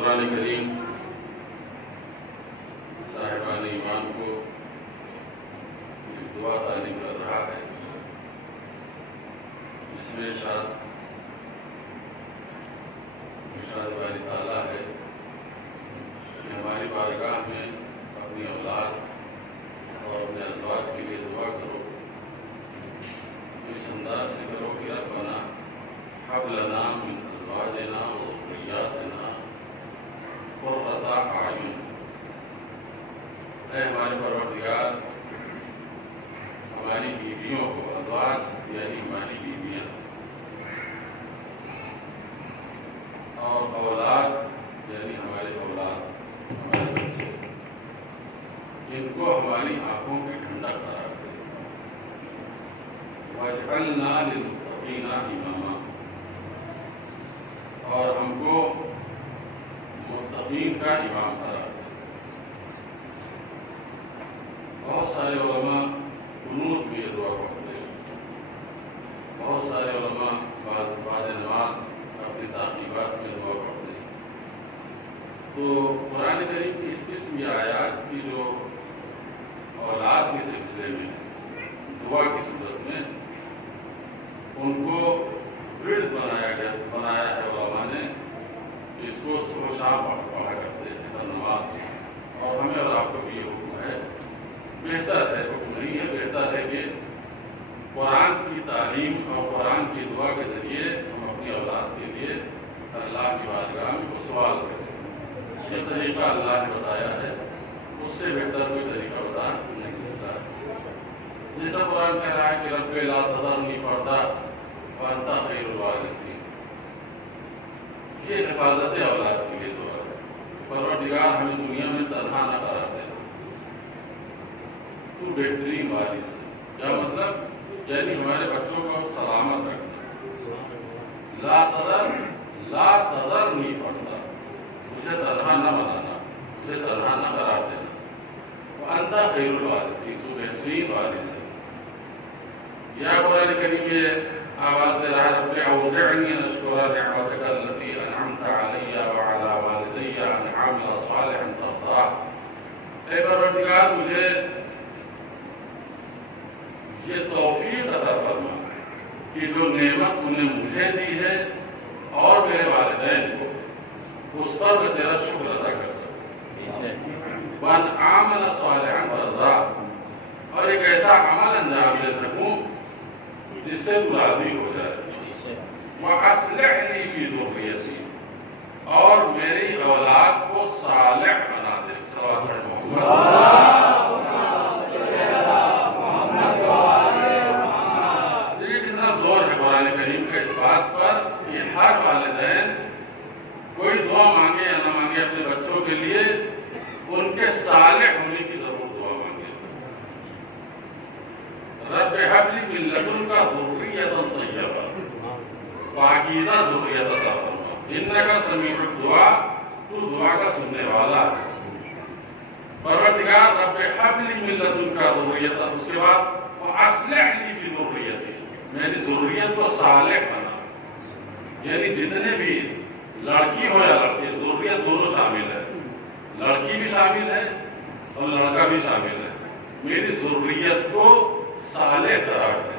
قرآن کریم صاحبان ایمان کو ایک دعا تعلیم کر رہا ہے، جس میں ارشاد باری تعالیٰ ہے کہ ہماری بارگاہ میں اپنی اولاد اور اپنے ازواج کے لیے دعا کرو، اس انداز سے کرو کہ ربنا هب لنا من ازواجنا وذرياتنا قرۃ اعین، اے ہمارے پروردگار ہماری بیویوں کو، ازواج یعنی ہماری بیویاں، اور اولاد یعنی ہمارے اولاد، ہمارے بچے، ان کو ہماری آنکھوں کی ٹھنڈک قرار دے، وَاجْعَلْنَا لِلْمُتَّقِينَ إِمَامًا، اور ہم کو متقین کا امام قرار دے۔ بہت سارے علماء قنوت میں یہ دعا پڑھتے ہیں، بہت سارے علماء بعد نماز اپنی تعقیبات میں دعا پڑھتے ہیں۔ تو قرآن کریم کی اس قسم کی آیات کی جو اولاد کے سلسلے میں دعا کی صورت میں ان کو ورد بنایا ہے علماء نے، اس کو صبح شام پڑھا کرتے ہیں ہر نماز میں، اور ہمیں اور آپ کو بھی یہ حکم ہے، بہتر ہے، حکم نہیں ہے، بہتر ہے کہ قرآن کی تعلیم اور قرآن کی دعا کے ذریعے ہم اپنی اولاد کے لیے اللہ کی بارگاہ میں وہ سوال کریں۔ یہ طریقہ اللہ نے بتایا ہے، اس سے بہتر کوئی طریقہ بتا نہیں سکتا۔ جیسا قرآن کہہ رہا ہے کہ رب لا تذرنی فردا وانت خیر الوارثین، یہ حفاظت اولاد کے لیے دعا ہے، پروردگار ہمیں دنیا میں تنہا نہ قرار دینا، تو بہترین وارث ہے۔ کیا مطلب؟ یعنی ہمارے بچوں کو سلامت رکھنا، لا تذرنی فردا، مجھے تنہا نہ بنانا، مجھے تنہا نہ قرار دینا، وانت خیر الوارثین، تو بہترین وارث ہے۔ یا قرآن کریم یہ آواز دے رہا ہے، رب اوزعنی ان اشکر نعمتک التی انعمت علی وعلی والدی ان اعمل صالحا ترضاہ، اے پروردگار مجھے یہ توفیق عطا فرما کہ جو نعمت تو نے مجھے دی ہے اور میرے والدین کو، اس پر میں تیرا شکر ادا کر سکوں، وان اعمل صالحا ترضاہ، اور ایک ایسا عمل انجام دے سکوں جس سے تو راضی ہو جائے، وَأَصْلِحْ لِي فِي ذُرِّيَّتِي، اور میری اولاد کو صالح بنا دے۔ صلوات پڑھ محمد۔ دیکھیں کتنا زور ہے قرآن کریم کا اس بات پر کہ ہر والدین کوئی دعا مانگے یا نہ مانگے اپنے بچوں کے لیے، ان کے صالح ہونے کی ضرور دعا مانگے۔ رب هب لي من لدنك ذرية طيبة، پاکیزہ ذریت عطا فرما، انک سمیع الدعاء، تو دعا کا سننے والا ہے۔ پروردگار رب هب لي من لدنك ذرية، اس کے بعد واصلح لي في ذريتي، میری ذریت کو صالح بنا، یعنی جتنے بھی لڑکی ہو یا لڑکی، ذریت دونوں شامل ہے، لڑکی بھی شامل ہے اور لڑکا بھی شامل ہے، میری ذریت کو صالح قرار دے،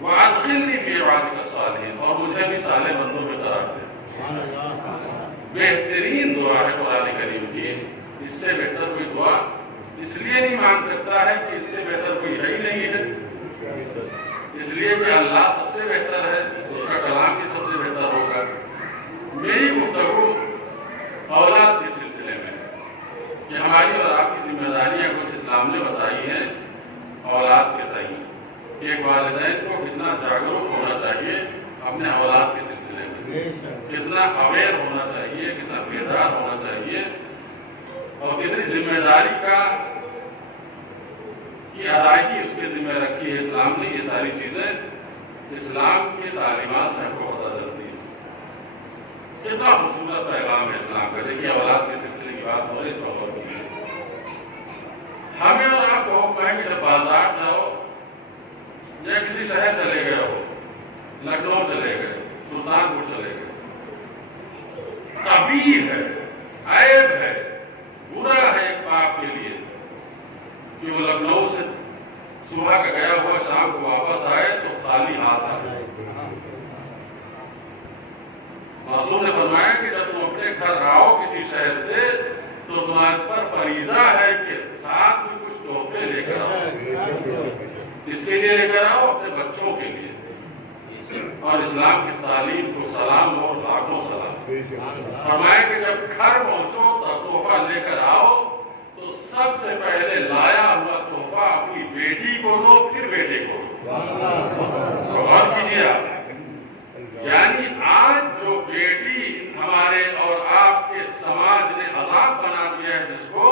وَأَدْخِلْنِي فِي عِبَادِكَ الصَّالِحِينَ، اور مجھے بھی صالح بندوں میں قرار دے۔ بہترین دعا ہے قرآن کریم کی، اس سے بہتر کوئی دعا اس لیے نہیں مانگ سکتا ہے کہ اس سے بہتر کوئی ہے ہی نہیں ہے، اس لیے کہ اللہ سب سے بہتر ہے، اس کا کلام بھی سب سے بہتر ہوگا۔ میری گفتگو اولاد کے سلسلے میں کہ ہماری اور آپ کی ذمہ داریاں کچھ اسلام نے بتائی ہیں اولاد کے تئیں، کہ ایک والدین کو کتنا جاگروک ہونا چاہیے اپنے اولاد کے سلسلے میں، کتنا اویئر ہونا چاہیے، کتنا بیدار ہونا چاہیے، اور کتنی ذمہ داری کی ادائیگی اس کے ذمہ رکھی ہے اسلام نے۔ یہ ساری چیزیں اسلام کی تعلیمات سے ہم کو پتہ چلتی ہیں۔ کتنا خوبصورت پیغام ہے اسلام کا، دیکھیے اولاد کے سلسلے کی بات ہو رہی ہے، اس پر غور کیجیے۔ ہمیں اور آپ کو حکم ہے کہ جب بازار جاؤ یا کسی شہر چلے گئے ہو، لکھنؤ چلے گئے، سلطان پور چلے گئے، قبیح ہے، عیب ہے، برا ہے ایک باپ کے لیے کہ وہ لکھنؤ سے صبح کا گیا ہوا شام کو واپس آئے تو خالی ہاتھ آئے۔ معصوم نے فرمایا کہ جب تم اپنے گھر آؤ کسی شہر سے تو تمہارے پر فریضہ ہے کہ ساتھ میں کچھ تحفے لے کر آؤ۔ اس کے لیے لے کر آؤ اپنے بچوں کے لیے، اور اسلام کی تعلیم کو سلام اور لاکھوں سلام۔ فرمایا کہ جب گھر پہنچو تو تحفہ لے کر آؤ تو سب سے پہلے لایا ہوا تحفہ اپنی بیٹی کو دو، پھر بیٹے کو دو۔ غور کیجیے آپ، یعنی آج جو بیٹی ہمارے اور آپ کے سماج نے آزاد بنا دیا ہے جس کو،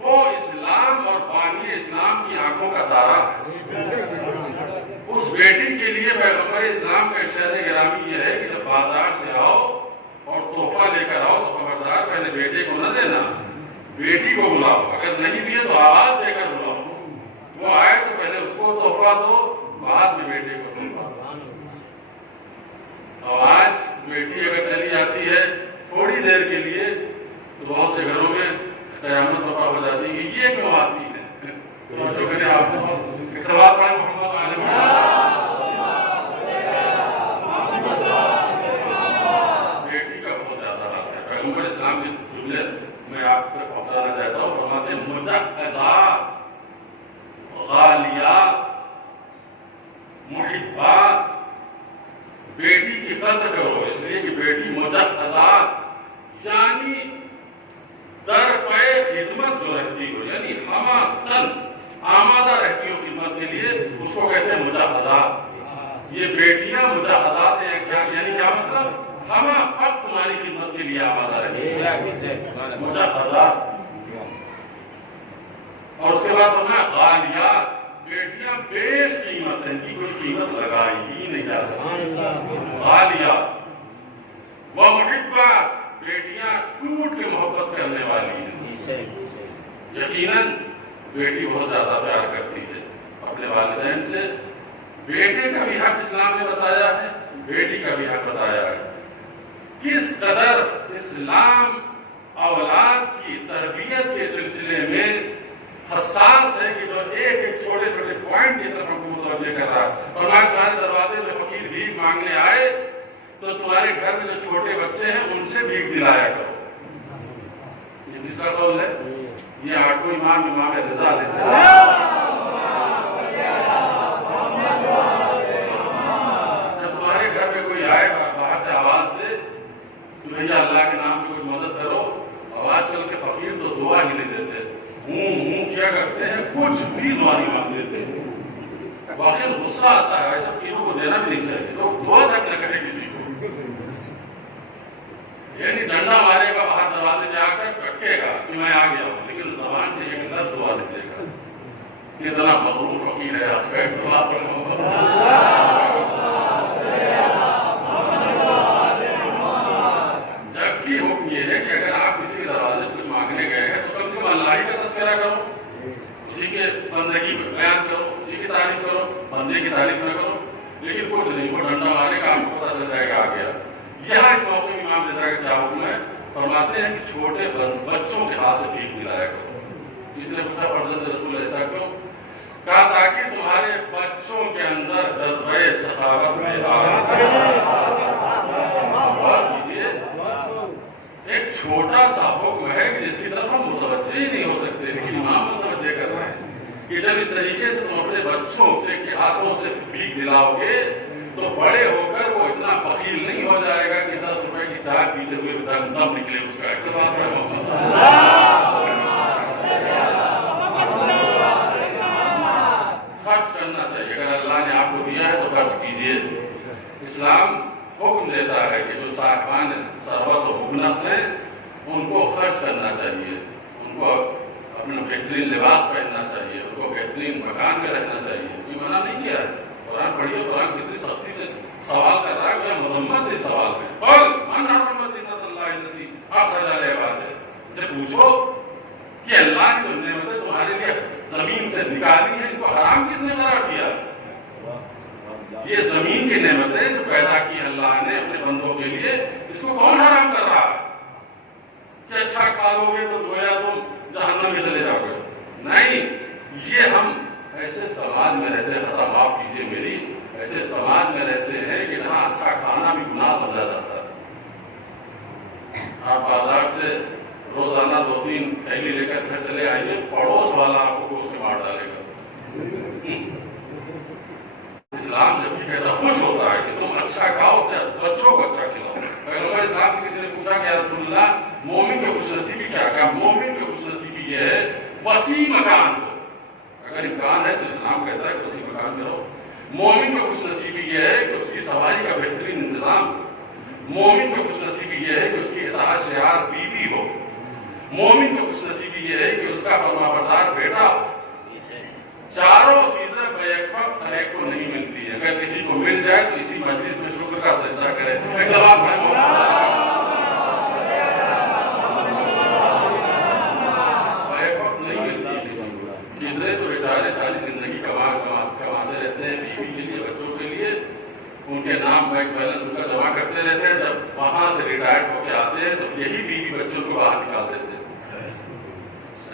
وہ اسلام اور بانی اسلام کی آنکھوں کا تارا ہے۔ اس بیٹی کے لیے پیغمبر اسلام کا ارشاد گرامی یہ ہے کہ جب بازار سے آؤ اور تحفہ لے کر آؤ تو خبردار پہلے بیٹے کو نہ دینا، بیٹی کو بلاؤ، اگر نہیں بھی ہے تو آواز دے کر بلاؤ، وہ آئے تو پہلے اس کو تحفہ دو، بعد میں بیٹے کو تحفہ دو۔ اور آج بیٹی اگر چلی جاتی ہے تھوڑی دیر کے لیے تو بہت سے گھروں میں قیامت برپا ہو جاتی ہے، یہ کیوں آتی ہے؟ تو میں نے آپ کو ایک سوال پڑھا، محمد عالم بیٹی کا بہت زیادہ حق ہے۔ پیغمبر اسلام کے جملے میں آپ تک پہنچانا چاہتا ہوں، فرماتے ہیں مجہزات، غالیات، محبات، بیٹی کی قدر کرو، اس لیے کہ بیٹی مجہزات یعنی در پہ خدمت جو رہتی ہو، یعنی ہمہ تن آمادہ رہتی ہو خدمت کے لیے، اس کو کہتے ہیں مجہزات۔ یہ بیٹیاں مجہزات ہیں، یعنی کیا مطلب؟ ہمہ وقت تمہاری خدمت کے لیے آمادہ رہتی ہے، مجہزات۔ اور اس کے بعد فرمایا غالیات، بیٹیاں بیش قیمت ہیں، کی کوئی قیمت لگائی ہی نہیں جا سکتی۔ غالیات و محبات، بیٹیاں ٹوٹ کے محبت کرنے والی ہیں۔ یقیناً بیٹی بہت زیادہ پیار کرتی ہے اپنے والدین سے۔ بیٹے کا بھی حق اسلام نے بتایا ہے، بیٹی کا بھی حق بتایا ہے۔ کس قدر اسلام اولاد کی تربیت کے سلسلے میں حساس ہے کہ جو ایک ایک چھوٹے چھوٹے پوائنٹ کی طرف ہم کو متوجہ کر رہا ہے۔ فرمایا تمہارے دروازے میں فقیر بھیک مانگنے آئے تو تمہارے گھر میں جو چھوٹے بچے ہیں ان سے بھیک دلایا کرو۔ یہ کس کا قول ہے؟ یہ آٹھویں امام رضا علیہ السلام۔ جب تمہارے گھر میں کوئی آئے باہر سے آواز دے کہ بھیا اللہ کے نام پہ کچھ مدد کرو، اور آج کل کے فقیر تو دعا ہی نہیں دیتے، کیا کرتے ہیں، کچھ بھی دعا نہیں مانگ دیتے۔ واقعی غصہ آتا ہے، ایسے فقیروں کو دینا بھی نہیں چاہیے، تو دعا تک نہ کرے کسی کو، یعنی ڈنڈا مارے گا باہر دروازے پہ آ کر پٹکے گا کہ میں آ گیا ہوں، لیکن زبان سے ایک لفظ دعا نہیں دے گا۔ اتنا مغرور فقیر ہے آج کا، ایک بات جبکہ حکم یہ ہے کہ اگر آپ کسی کے دروازے کچھ مانگنے گئے ہیں تو کم سے کم اللہ ہی کا تذکرہ کرو، اسی کے بندگی بیان کرو، اسی کی تعریف کرو، بندے کی تعریف نہ کرو۔ لیکن کچھ نہیں، وہ ڈنڈا مارے گا، آپ کو پتہ چل جائے گا آ گیا۔ یہاں اس موقع میں امام رضا کا کیا حکم ہے؟ فرماتے ہیں کہ چھوٹے بچوں کے ہاتھ سے بھیک دلایا کرو۔ اس نے پوچھا فرزند رسول ایسا کیوں؟ کہا تاکہ تمہارے بچوں کے اندر جذبہ سخاوت بیدار کیجیے۔ ایک چھوٹا سا حکم ہے جس کی طرف ہم متوجہ ہی نہیں ہو سکتے، لیکن امام متوجہ کر رہے ہیں کہ جب اس طریقے سے تم اپنے بچوں سے کے ہاتھوں سے بھیک دلاؤ گے تو بڑے ہو کر وہ اتنا بخیل نہیں ہو جائے گا کہ 10 روپے کی چائے پیتے ہوئے دم نکلے اس کا۔ ایسا بات ہے خرچ کرنا چاہیے، اگر اللہ نے آپ کو دیا ہے تو خرچ کیجئے۔ اسلام حکم دیتا ہے کہ جو صاحبان ثروت و مکنت ہیں ان کو خرچ کرنا چاہیے، ان کو اپنا بہترین لباس پہننا چاہیے، ان کو بہترین مکان میں رہنا چاہیے۔ یہ منع نہیں کیا ہے، قرآن پڑھیے، قرآن کتنی سختی سے سوال کر رہا ہے، کیا مذمت اس سوال میں۔ قل من حرم زینۃ اللہ التی اخرج لعبادہ، سے پوچھو کہ اللہ کی جو نعمتیں تمہارے لیے زمین سے نکالی ہیں ان کو حرام کس نے قرار دیا؟ یہ زمین کی نعمتیں جو پیدا کی اللہ نے اپنے بندوں کے لیے، اس کو کون حرام کر رہا ہے؟ تھیلی لے کر گھر چلے آئیے، پڑوس والا آپ کو گوشت مار ڈالے گا۔ اسلام جب بھی کہتا خوش ہوتا ہے کہ تم اچھا کھاؤ، اپنے بچوں کو اچھا کھلاؤ۔ پیغمبر اسلام سے کسی نے پوچھا کہ یا رسول اللہ مومن کی خوش نصیبی کیا؟ کہا مومن کی خوش نصیبی یہ ہے وسیع مکان ہو، اگر امکان ہے تو اسلام کہتا ہے کہ وسیع مکان میں رہو۔ مومن کی خوش نصیبی یہ ہے کہ اس کی سواری کا بہترین انتظام ہو۔ مومن کی خوش نصیبی یہ ہے کہ اس کی اطاعت شعار بیوی ہو۔ مومن کی خوش نصیبی یہ ہے کہ اس کا فرمانبردار بیٹا ہو۔ چاروں چیزیں بیک وقت ہر ایک کو نہیں ملتی ہیں، اگر کسی کو مل جائے تو اسی مجلس میں شکر کا سجدہ کرے۔ ایک سوال پڑھیں بیک وقت نہیں ملتی ہے کسی کو۔ کتنے تو بیچارے ساری زندگی کماتے رہتے ہیں بیوی کے لیے، بچوں کے لیے، ان کے نام بینک بیلنس ان کا جمع کرتے رہتے ہیں، جب وہاں سے ریٹائرڈ ہو کے آتے ہیں تو یہی بیوی بچوں کو باہر نکال دیتے ہیں۔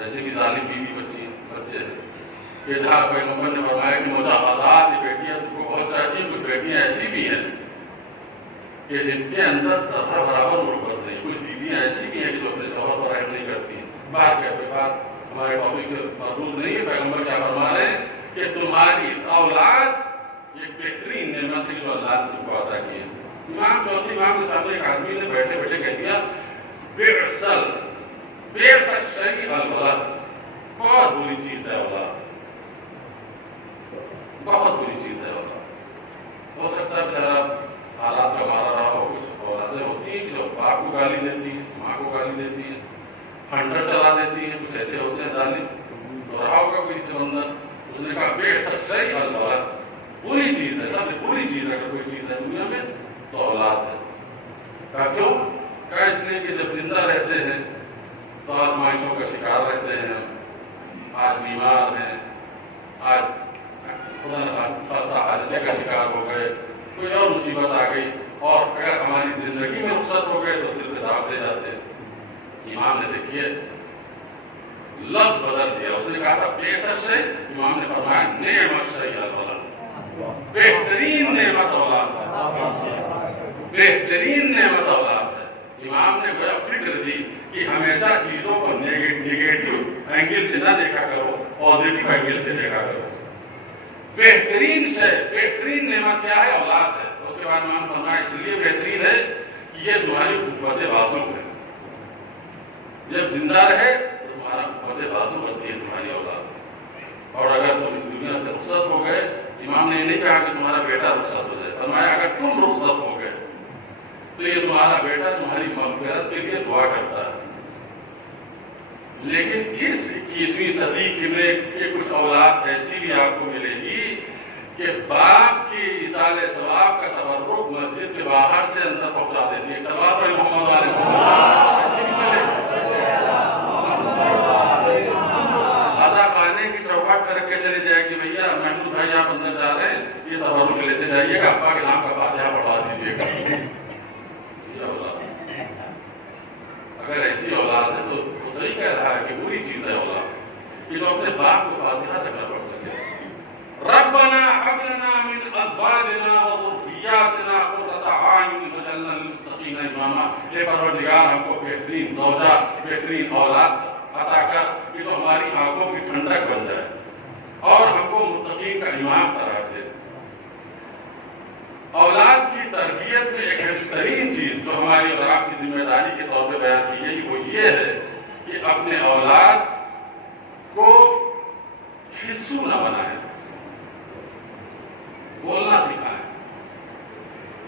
ایسے کی ظالم بیوی بچے ہیں کہ جہاں پیغمبر نے فرمایا کہ مجاہدات یہ بیٹیاں تم کو بہت چاہتی ہیں، کچھ بیٹیاں ایسی بھی ہیں کہ جن کے اندر ذرہ برابر محبت نہیں، کچھ بیویاں ایسی بھی ہیں کہ جو اپنے شوہر پر رحم نہیں کرتی ہیں۔ بات کہتے بات ہمارے ٹاپک سے مربوط نہیں ہے، پیغمبر کیا فرما رہے ہیں کہ تمہاری اولاد ایک بہترین نعمت ہے جو اللہ نے تم کو عطا کی ہے۔ چوتھی امام کے سامنے ایک آدمی نے بیٹھے بیٹھے کہہ دیا بئس الشیء الولد، بہت بری چیز ہے اولاد، بہت بری چیز ہے اولاد۔ ہو سکتا ہے بیچارہ حالات کا مارا رہا ہو، کچھ اولادیں ہوتی ہیں جو باپ کو گالی دیتی ہیں، ماں کو گالی دیتی ہیں، ہنٹر چلا دیتی ہیں، کچھ ایسے ہوتے ہیں ظالم، تو رہا ہوگا کوئی سمندر۔ اس نے کہا بئس الشیء الولد، بری چیز ہے، سب سے بری چیز اگر کوئی چیز ہے دنیا میں تو اولاد ہے۔ کہا کیوں؟ کہا اس لیے کہ جب زندہ رہتے ہیں تو آزمائشوں کا شکار رہتے ہیں، آج بیمار ہیں، آج خدا نخواستہ حادثے کا شکار ہو گئے، کوئی اور مصیبت آ گئی، اور اگر ہماری زندگی میں رخصت ہو گئے تو دل پہ داغ دے جاتے ہیں۔ امام نے دیکھیے لفظ بدل دیا، اس نے کہا تھا بئس الشیء، امام نے فرمایا نعم الشیء الولد، بہترین نعمت اولاد ہے، بہترین نعمت اولاد ہے۔ امام نے گویا فکر دی کہ ہمیشہ چیزوں کو نیگیٹو اینگل سے نہ دیکھا کرو، پازیٹیو اینگل سے دیکھا کرو۔ بہترین شے، بہترین نعمت کیا ہے؟ اولاد ہے۔ اس کے بعد امام فرمایا اس لیے بہترین ہے کہ یہ تمہاری قوت بازو ہے، جب زندہ رہے تو تمہارا قوت بازو بنتی ہے تمہاری اولاد، اور اگر تم اس دنیا سے رخصت ہو گئے، امام نے یہ نہیں کہا کہ تمہارا بیٹا رخصت ہو جائے، فرمایا اگر تم رخصت ہو گئے تو یہ تمہارا بیٹا تمہاری مغفرت کے لیے دعا کرتا ہے۔ لیکن اس 21ویں صدی میں کے کچھ اولاد ایسی بھی آپ کو ملے گی کہ باپ کی ایصال ثواب کا تبرک مسجد کے باہر سے اندر پہنچا دیتی ہے۔ ثواب پر محمد والے ایسی بھی ملے گی، آزا خانے کی چوکھٹ پہ رکھ کے چلے جائے کہ بھیا محمود بھائی آپ اندر جا رہے ہیں، یہ تبرک لیتے جائیے گا، ابا کے نام کا فاتحہ پڑھا دیجیے گا۔ اگر ایسی اولاد ہے تو صحیح کہہ رہا ہے کہ بری چیز ہے اولاد، کہ جو اپنے باپ کو فاتحہ تک نہ پڑھ سکے۔ ربنا هب لنا من ازواجنا وذرياتنا قرة اعين واجعلنا للمتقين اماما، اے پروردگار ہم کو بہترین زوجہ، بہترین اولاد عطا کر کہ جو ہماری آنکھوں کی ٹھنڈک بن جائے اور ہم کو متقین کا امام قرار دے۔ اولاد کی تربیت میں ایک بہترین چیز جو ہماری اور آپ کی ذمہ داری کے طور پہ بیان کی گئی وہ یہ ہے کہ اپنے اولاد کو خصو نہ بنائیں، بولنا سکھائیں،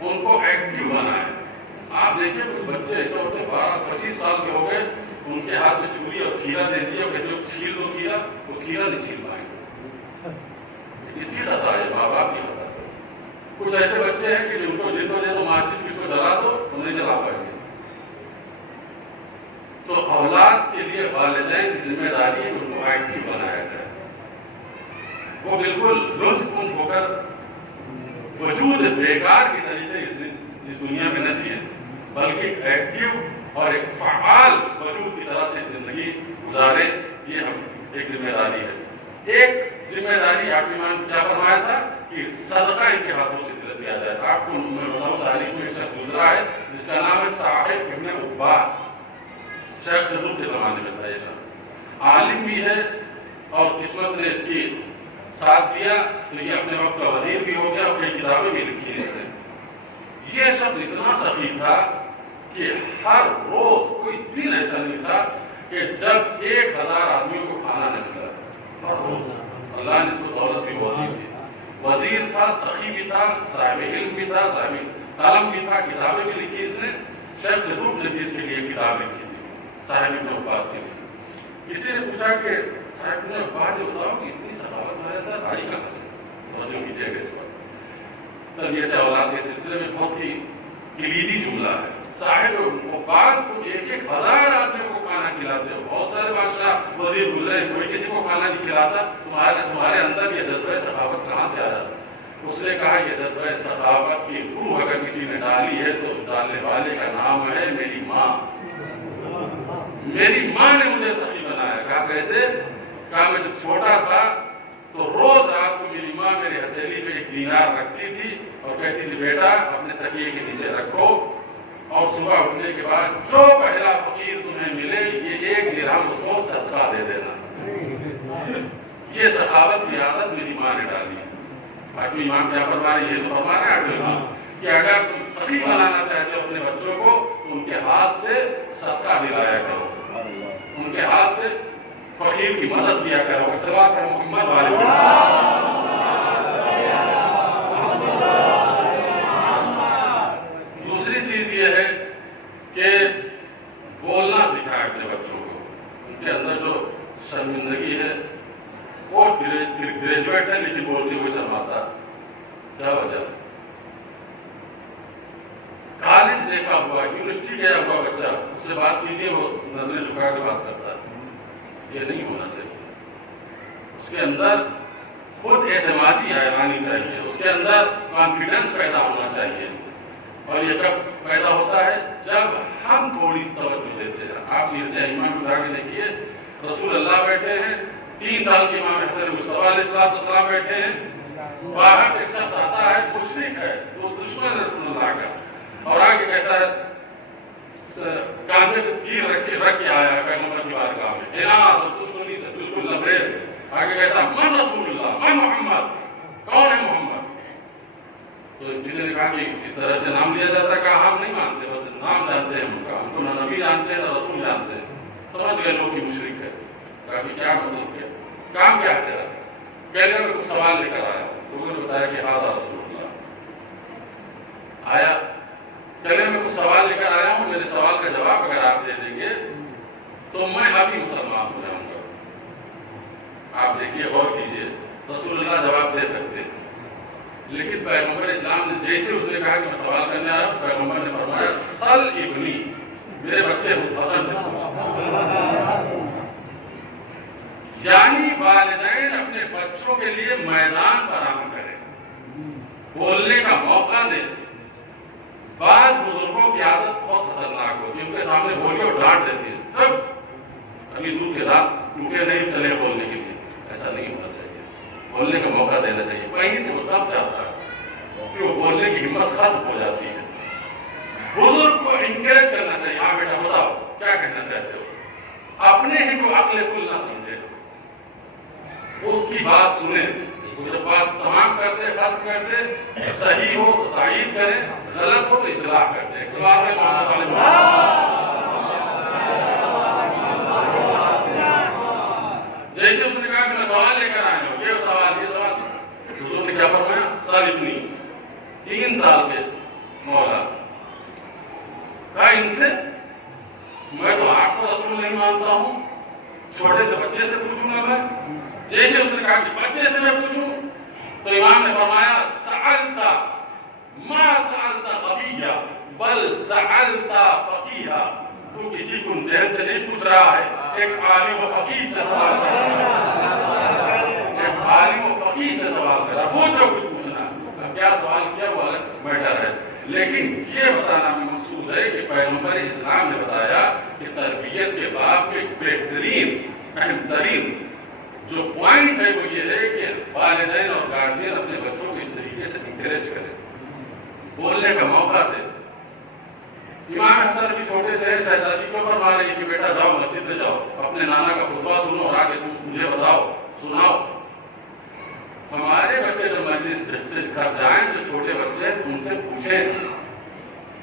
ان کو ایکٹیو بنائیں۔ آپ دیکھیں کچھ بچے ایسے ہوتے ہیں 12-25 سال کے ہو گئے، ان کے ہاتھ میں چھری اور کھیرا دے دیے اور کہتے ہو چھیل دو کھیرا، وہ کھیرا نہیں چھیل پائیں گے۔ اس کی خطا ہے، ماں باپ کی خطا ہے۔ کچھ ایسے بچے ہیں کہ جن کو دے دو ماچس، کس کو جلا دو، وہ نہیں جلا پائیں گے۔ تو اولاد کے لیے والدین کی ذمہ داری ہے کہ ان کو ایکٹیو بنایا جائے، وہ بالکل لطف پنج ہو کر وجود بیکار کی طرح سے اس دنیا میں نہ جئیں، بلکہ ایکٹیو اور ایک فعال وجود کی طرح سے زندگی گزارے۔ یہ ہم ایک ذمہ داری ہے۔ ایک ذمہ داری آپ امام کیا فرمایا تھا کہ صدقہ ان کے ہاتھوں سے دیا جائے۔ آپ کو میں بتاؤں تاریخ میں ایک شخص گزرا ہے جس کا نام ہے صاحب ابن عباد، شیخ صدوق کے زمانے میں تھا یہ شخص۔ عالم بھی ہے اور قسمت نے اس کی ساتھ دیا تو یہ اپنے وقت کا وزیر بھی ہو گیا اور کئی کتابیں بھی لکھی اس نے. یہ شخص اتنا سخی تھا کہ ہر روز کوئی دن ایسا نہیں تھا کہ جب 1000 آدمیوں کو کھانا نہ ملا. ہر روز اللہ نے اس کو دولت بھی بہت دی تھی. وزیر تھا, سخی بھی تھا, صاحب علم بھی تھا, صاحب قلم بھی تھا, کتابیں بھی لکھی اس نے. شخص روح نے بھی اس کے لیے کتاب لکھی تھی صاحب ابن عباد کے لیے. کسی نے پوچھا کہ صاحب ابن عباد یہ بتاؤ کہ اتنی سخاوت ہمارے اندر آئی کہاں سے؟ توجہ کیجیے گا اس پر. تربیت اولاد کے سلسلے میں بہت ہی کلیدی جملہ ہے. صاحب عباد تم 1000 آدمیوں کو کھانا کھلاتے ہو. بہت سارے بادشاہ وزیر گزرے, کوئی کسی کو کھانا نہیں کھلاتا. تمہارے اندر یہ جذبہ سخاوت کہاں سے آیا؟ اس نے کہا یہ جذبہ سخاوت کی روح اگر کسی نے ڈالی ہے تو اس ڈالنے والے کا نام ہے میری ماں. میری ماں نے مجھے سخی بنایا. کہا کیسے؟ کہا میں جب چھوٹا تھا تو روز رات کو میری ماں میرے ہتھیلی پہ 1 دینار رکھتی تھی اور کہتی تھی بیٹا اپنے تکیے کے نیچے رکھو اور صبح اٹھنے کے بعد جو پہلا فقیر تمہیں ملے یہ 1 درہم اس کو صدقہ دے دینا. یہ سخاوت کی عادت میری ماں نے ڈالی ہے. باقی امام کیا فرما رہے ہیں؟ یہ تو فرما رہے ہیں امام کہ اگر تم سخی بنانا چاہتے ہو اپنے بچوں کو تو ان کے ہاتھ سے صدقہ دلایا کرو, ان کے ہاتھ سے فقیر کی مدد کیا کرو. صلوات پڑھو محمد والے. دوسری چیز یہ ہے کہ بولنا سکھائے اپنے بچوں کو. ان کے اندر جو شرمندگی ہے, پوسٹ گریجویٹ ہے لیکن بولتے ہوئے شرماتا. کیا وجہ؟ کالج دیکھا ہوا, یونیورسٹی گیا ہوا بچہ, اس سے بات کیجیے وہ نظریں جھکا کے بات کرتا ہے. یہ نہیں ہونا چاہیے. اس کے اندر خود اعتمادی آنی چاہیے, اس کے اندر کانفیڈنس پیدا ہونا چاہیے. اور یہ کب پیدا ہوتا ہے؟ جب ہم تھوڑی توجہ دیتے ہیں. آپ سیرت امام اٹھا کے دیکھیے, رسول اللہ بیٹھے ہیں, 3 سال کے امام حسن مصطفیٰ علیہ السلام بیٹھے ہیں, باہر سے ایک شخص آتا ہے, مشرک ہے, تو دشمن رسول اللہ کا, اور آگے کہتا ہے کاندھے پہ تیر رکھ کے آیا ہے پیغمبر کی بارگاہ میں, اناد اور دشمنی سے بالکل لبریز. آگے کہتا ہے من رسول اللہ, من محمد, کون ہے محمد؟ تو کسی نے کہا کہ اس طرح سے نام لیا جاتا ہے. کہا ہم نہیں مانتے, بس نام جانتے ہیں ان کا, ہم کو نہ نبی جانتے ہیں نہ رسول جانتے ہیں. سمجھ گئے لوگ کی مشرک ہے. کہا کہ کیا مطلب کیا, کام کیا ہے تیرا؟ کہنے میں کچھ سوال لے کر آیا. لوگوں نے بتایا کہ ہاں رسول اللہ آیا. کہنے میں کچھ سوال لے کر آیا ہوں, میرے سوال کا جواب اگر آپ دے دیں گے تو میں ابھی مسلمان ہو جاؤں گا. آپ دیکھیے, غور کیجئے, رسول اللہ جواب دے سکتے ہیں لیکن پیغمبر اسلام نے جیسے اس نے کہا کہ میں سوال کرنے آیا, پیغمبر نے فرمایا سل ابنی, میرے بچے حسن سے پوچھ. یعنی والدین اپنے بچوں کے لیے میدان فراہم کریں, بولنے کا موقع دیں. بعض بزرگوں کی عادت بہت خطرناک ہوتی ہے, ان کے سامنے بولی اور ڈانٹ دیتی ہے, تب ابھی دودھ کے رات ٹوٹے نہیں چلے بولنے کے لیے. ایسا نہیں ہونا چاہیے, بولنے کا موقع دینا چاہیے. کہیں سے وہ تب چاہتا ہے کہ وہ بولنے کی ہمت ختم ہو جاتی ہے. بزرگ کو انکریج کرنا چاہیے, ہاں بیٹا بتاؤ کیا کہنا چاہتے ہو. اپنے ہی کو عقل کل نہ سمجھے, اس کی بات سنیں. وہ جب بات تمام کر دے, ختم کر دے, صحیح ہو تو تائید کریں, غلط ہو تو اصلاح کر دیں. اصلاح میں محمد علیہ جیسے اس نے کہا کہ میں سوال لے کر آیا ہوں, یہ سوال حضور نے کیا فرمایا؟ سال ابنی, 3 سال کے مولا. کہا ان سے میں تو آپ کو رسول نہیں مانتا ہوں, چھوٹے سے بچے سے پوچھوں گا میں. جیسے اس نے کہا کہ بچے سے میں پوچھوں تو امام نے فرمایا سألتا ما سألتا غبیہ بل سألتا فقیہ. تو کسی کو ذہن سے نہیں پوچھ رہا ہے, ایک عالم و فقیہ سے سوال کر رہا ہے, ایک عالم و فقیہ سے سوال کر رہا ہے. پوچھو کچھ پوچھنا, اب کیا سوال کیا وہ الگ میٹر ہے, لیکن یہ بتانا میں مقصود ہے کہ پیغمبر اسلام نے بتایا کہ تربیت کے باب میں بہترین اہم ترین جو پوائنٹ ہے وہ یہ ہے کہ والدین اور گارجین اپنے بچوں کو اس طریقے سے انکریج کریں, بولنے کا موقع دیں. امام حسن بھی چھوٹے سے شہزادی کو فرما رہے ہیں کہ بیٹا جاؤ مسجد میں جاؤ، اپنے نانا کا خطبہ سنو اور آگے مجھے بتاؤ، سناؤ۔ ہمارے بچے جب مجلس سے گھر جائیں جو چھوٹے بچے ان سے پوچھیں،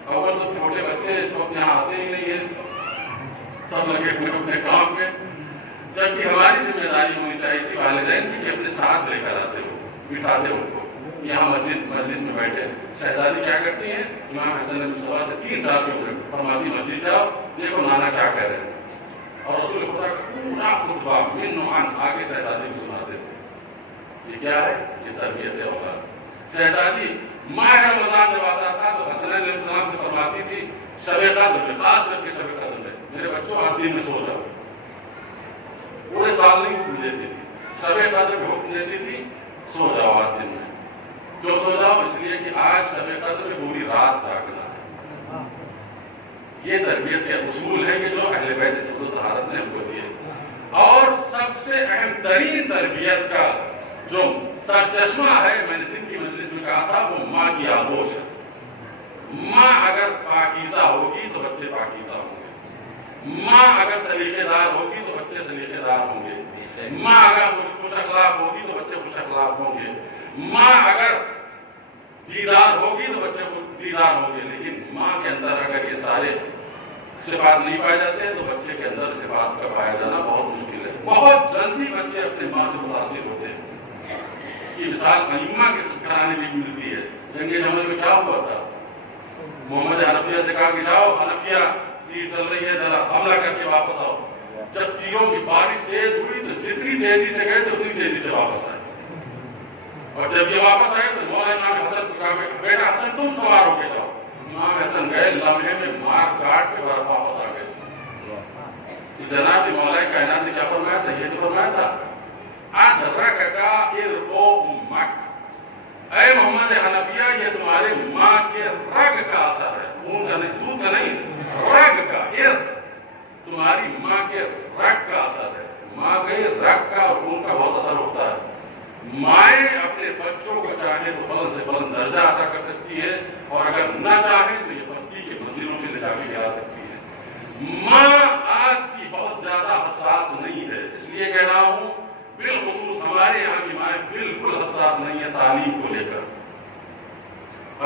اول تو چھوٹے بچے اس وقت یہاں آتے ہی نہیں ہیں، سب لگے ہوئے اپنے کام پہ، جبکہ ہماری ذمہ داری ہونی چاہیے تھی والدین کی کہ اپنے ساتھ لے کر آتے ہو، بٹھاتے ان کو، یہاں مجلس میں بیٹھے۔ شہزادی کیا کرتی ہیں؟ امام حسن علیہ السلام سے 3 سال کی عمر فرماتی مسجد جاؤ، دیکھو نانا کیا کہہ رہے ہیں، اور رسول خدا کا پورا خطبہ من نوعان آگے شہزادی کو سناتے تھے۔ یہ کیا ہے؟ یہ تربیت اولاد۔ شہزادی ماہ رمضان جب آتا تھا تو حسن علیہ السلام سے فرماتی تھی شب قدر میں، خاص کر کے شب قدر میں میرے بچوں آج دن میں سو جاؤ، پورے سال نہیں حکم دیتی تھی، شب قدر میں حکم دیتی تھی سو جاؤ آج دن میں۔ کیوں سو جاؤ؟ اس لیے کہ آج شب قدر میں پوری رات جاگنا ہے۔ یہ تربیت کے اصول ہیں کہ جو اہل بیت عصمت و طہارت نے ہم کو دیے۔ اور سب سے اہم ترین تربیت کا جو سرچشمہ ہے، میں نے دن کی مجلس میں کہا تھا، وہ ماں کی آغوش ہے۔ ماں اگر پاکیزہ ہوگی تو بچے پاکیزہ ہوں گے، ماں اگر سلیقے دار ہوگی تو بچے سلیقے دار ہوں گے، ماں اگر خوش اخلاق ہوگی تو بچے خوش اخلاق ہوں گے، ماں اگر دیدار ہوگی تو بچے دیدار ہوں گے۔ لیکن ماں کے اندر اگر یہ سارے صفات نہیں پائے جاتے ہیں تو بچے کے اندر صفات کا پایا جانا بہت مشکل ہے۔ بہت جلدی بچے اپنے ماں سے متاثر ہوتے ہیں۔ اس کی مثال ائمہ کے گھرانے میں ملتی ہے۔ جنگ جمل میں کیا ہوا تھا؟ محمد حنفیہ سے کہا کہ جاؤ حنفیہ تیر چل رہی ہے، ذرا حملہ کر کے واپس آؤ۔ جب تیروں کی بارش تیز ہوئی تو جتنی تیزی سے گئے تو اتنی تیزی سے واپس آئے، اور جب یہ واپس آئے تو مولا امام حسن کو کہا بیٹا حسن تم سوار ہو کے جاؤ۔ امام حسن گئے، لمحے میں مار کاٹ کے واپس آ گئے۔ جناب مولا کائنات نے کیا فرمایا تھا؟ یہ تو فرمایا تھا ادرکا ارقو امک، اے محمد حنفیہ یہ تمہارے ماں کے رگ کا اثر ہے، خون کا نہیں، دودھ کا نہیں، رگ کا، ارق تمہاری ماں کے رگ کا اثر ہے۔ ماں کے رگ کا اور خون کا بہت اثر ہوتا ہے۔ مائیں اپنے بچوں کو چاہیں تو بلند سے بلند درجہ عطا کر سکتی ہے، اور اگر نہ چاہیں تو یہ پستی کے منزلوں میں لے جا کے گرا سکتی ہے۔ ماں آج کی بہت زیادہ حساس نہیں ہے، اس لیے کہہ رہا ہوں بالخصوص ہمارے یہاں کی مائیں بالکل حساس نہیں ہے تعلیم کو لے کر،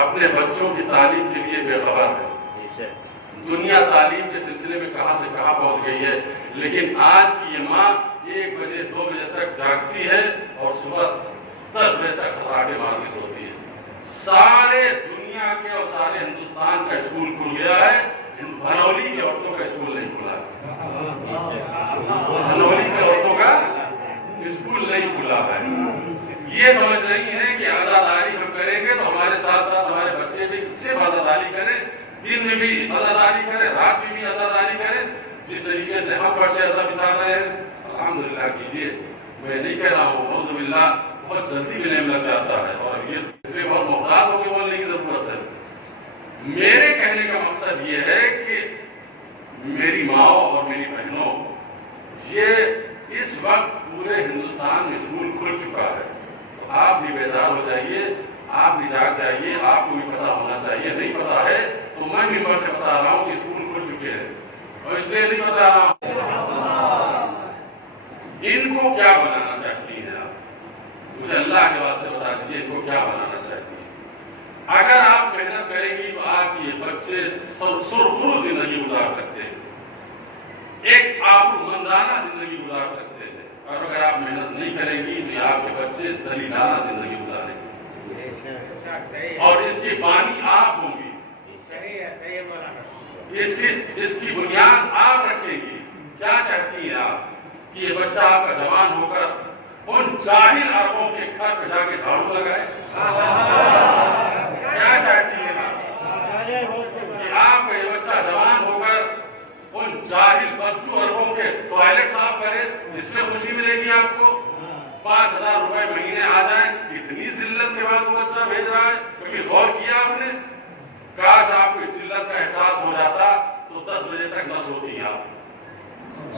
اپنے بچوں کی تعلیم کے لیے بے خبر ہے۔ دنیا تعلیم کے سلسلے میں کہاں سے کہاں پہنچ گئی ہے، لیکن آج کی یہ ماں 1 بجے 2 بجے تک جاگتی ہے اور صبح 10 بجے تک سراٹے مار کے سوتی ہے۔ سارے دنیا کے اور سارے ہندوستان کا اسکول کھل گیا ہے، بھنولی کی عورتوں کا اسکول نہیں کھلا ہے، بھنولی کی عورتوں کا اسکول نہیں کھلا ہے۔ یہ سمجھ نہیں ہے کہ عزاداری ہم کریں گے تو ہمارے ساتھ ساتھ ہمارے بچے بھی صرف عزاداری کریں، دن میں بھی عزاداری کریں، رات میں بھی عزاداری کریں۔ جس طریقے سے ہم فرش عزا بچھا رہے ہیں الحمدللہ کیجئے، میں نہیں کہہ رہا ہوں، نعوذ باللہ بہت جلدی بلیم لگ جاتا ہے، اور یہ اس لیے بہت محتاط ہو کے بولنے کی ضرورت ہے۔ میرے کہنے کا مقصد یہ ہے کہ میری ماں اور میری بہنوں، یہ اس وقت پورے ہندوستان میں اسکول کھل چکا ہے، تو آپ بھی بیدار ہو جائیے، آپ بھی جاگ جائیے، آپ کو بھی پتا ہونا چاہیے۔ نہیں پتا ہے تو میں ممبر سے بتا رہا ہوں کہ اسکول کھل چکے ہیں، اور اس لیے نہیں بتا رہا ہوں۔ ان کو کیا بنانا چاہتی ہیں آپ؟ مجھے اللہ کے واسطے بتا دیجیے ان کو کیا بنانا چاہتی ہیں۔ اگر آپ محنت کریں گی تو آپ کے بچے سرخرو زندگی گزار سکتے ہیں، ایک آبرومندانہ زندگی گزار سکتے ہیں، اور اگر آپ محنت نہیں کریں گی تو آپ کے بچے ذلیلانہ زندگی گزاریں گے، اور اس کی بانی آپ ہوں گی، اس کی بنیاد آپ رکھیں گی۔ کیا چاہتی ہیں آپ کہ یہ بچہ آپ کا جوان ہو کر ان جاہل عربوں کے گھر پہ جا کے جھاڑو لگائے؟ کیا چاہتی ہیں آپ کہ آپ کا یہ بچہ جوان ہو کر ان جاہل بدو عربوں کے ٹوائلٹ صاف کرے؟ اس میں خوشی ملے گی آپ کو؟ 5000 روپے مہینے آ جائیں، اتنی ذلت کے بعد وہ بچہ بھیج رہا ہے، کبھی غور کیا آپ نے؟ کاش آپ کو اس ذلت کا احساس ہو جاتا تو 10 بجے تک نہ سوتی آپ،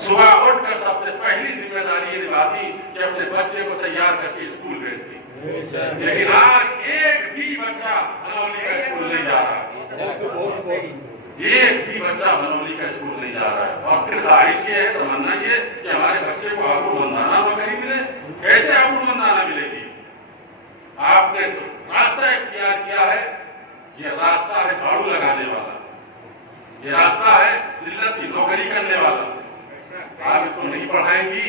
صبح اٹھ کر سب سے پہلی ذمہ داری یہ نبھاتی کہ اپنے بچے کو تیار کر کے اسکول بھیجتی۔ لیکن آج ایک بھی بچہ بھنولی کا اسکول نہیں جا رہا، ایک بھی بچہ بنولی کا اسکول نہیں جا رہا ہے، اور پھر خواہش یہ ہے، تمنا یہ کہ ہمارے بچے کو آبرو مندانہ نوکری ملے۔ کیسے آبرو مندانہ ملے گی؟ آپ نے تو راستہ اختیار کیا ہے، یہ راستہ ہے جھاڑو لگانے والا، یہ راستہ ہے ذلت کی نوکری کرنے والا۔ آپ ان کو نہیں پڑھائیں گی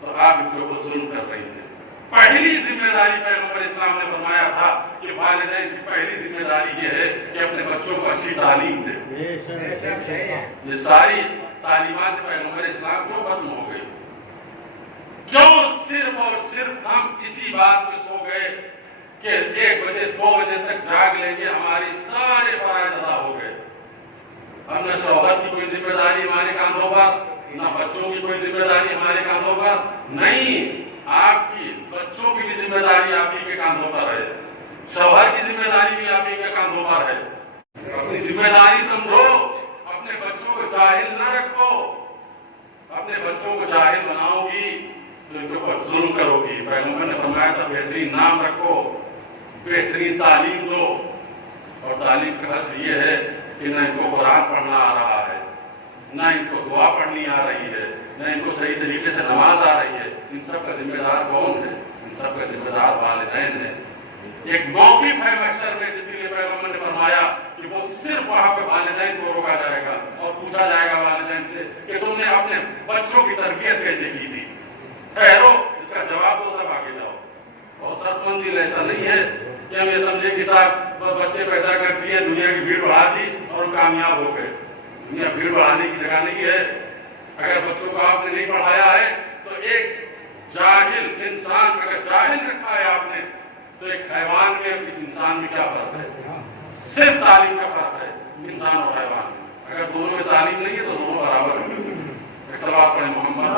تو آپ ان کے اوپر ظلم کر رہی ہیں۔ پہلی ذمہ داری پیغمبر اسلام نے فرمایا تھا کہ والدین کی پہلی ذمہ داری یہ ہے کہ اپنے بچوں کو اچھی تعلیم دیں۔ یہ ساری تعلیمات پیغمبر اسلام کیوں ختم ہو گئی؟ کیوں صرف اور صرف ہم اسی بات میں سو گئے کہ 1 بجے 2 بجے تک جاگ لیں گے، ہماری سارے فرائض ادا ہو گئے۔ ہم نے شوہر کی کوئی ذمہ داری ہمارے کاندھوں پر، نہ بچوں کی کوئی ذمہ داری ہمارے کاندھوں پر نہیں۔ آپ کی بچوں کی بھی ذمہ داری آپ ہی کے کاندھوں پر ہے، شوہر کی ذمہ داری بھی آپ ہی کے کاندھوں پر ہے۔ اپنی ذمہ داری سمجھو، اپنے بچوں کو جاہل نہ رکھو۔ اپنے بچوں کو جاہل بناؤ گی تو ان کے اوپر ظلم کرو گی۔ پیغمبر نے فرمایا تھا بہترین نام رکھو، بہترین تعلیم دو، اور تعلیم کا حصہ یہ ہے کہ نہ ان کو قرآن پڑھنا آ رہا ہے، نہ ان کو دعا پڑھنی آ رہی ہے، نہ ان کو صحیح طریقے سے نماز آ رہی ہے۔ ان سب کا ذمہ دار کون ہے؟ ان سب کا ذمہ دار والدین ہے۔ ایک موقف ہے محشر میں جس کے لیے پیغمبر نے فرمایا کہ وہ صرف وہاں پہ والدین کو روکا جائے گا اور پوچھا جائے گا والدین سے کہ تم نے اپنے بچوں کی تربیت کیسے کی تھی؟ ٹھہرو، اس کا جواب دو تب آگے جاؤ۔ بہت سخت منزل ایسا نہیں ہے کہ ہم یہ سمجھے کہ صاحب بچے پیدا کر دیے، دنیا کی بھیڑ بڑھا دی اور ہم کامیاب ہو گئے۔ دنیا بھیڑ بڑھانے کی جگہ نہیں ہے۔ اگر بچوں کو آپ نے نہیں پڑھایا ہے تو ایک جاہل انسان، اگر جاہل رکھا ہے آپ نے تو ایک حیوان میں اور اس انسان میں کیا فرق ہے؟ صرف تعلیم کا فرق ہے انسان اور حیوان میں۔ اگر دونوں میں تعلیم نہیں ہے تو دونوں برابر ہیں۔ ایک سوال پڑھیں محمد۔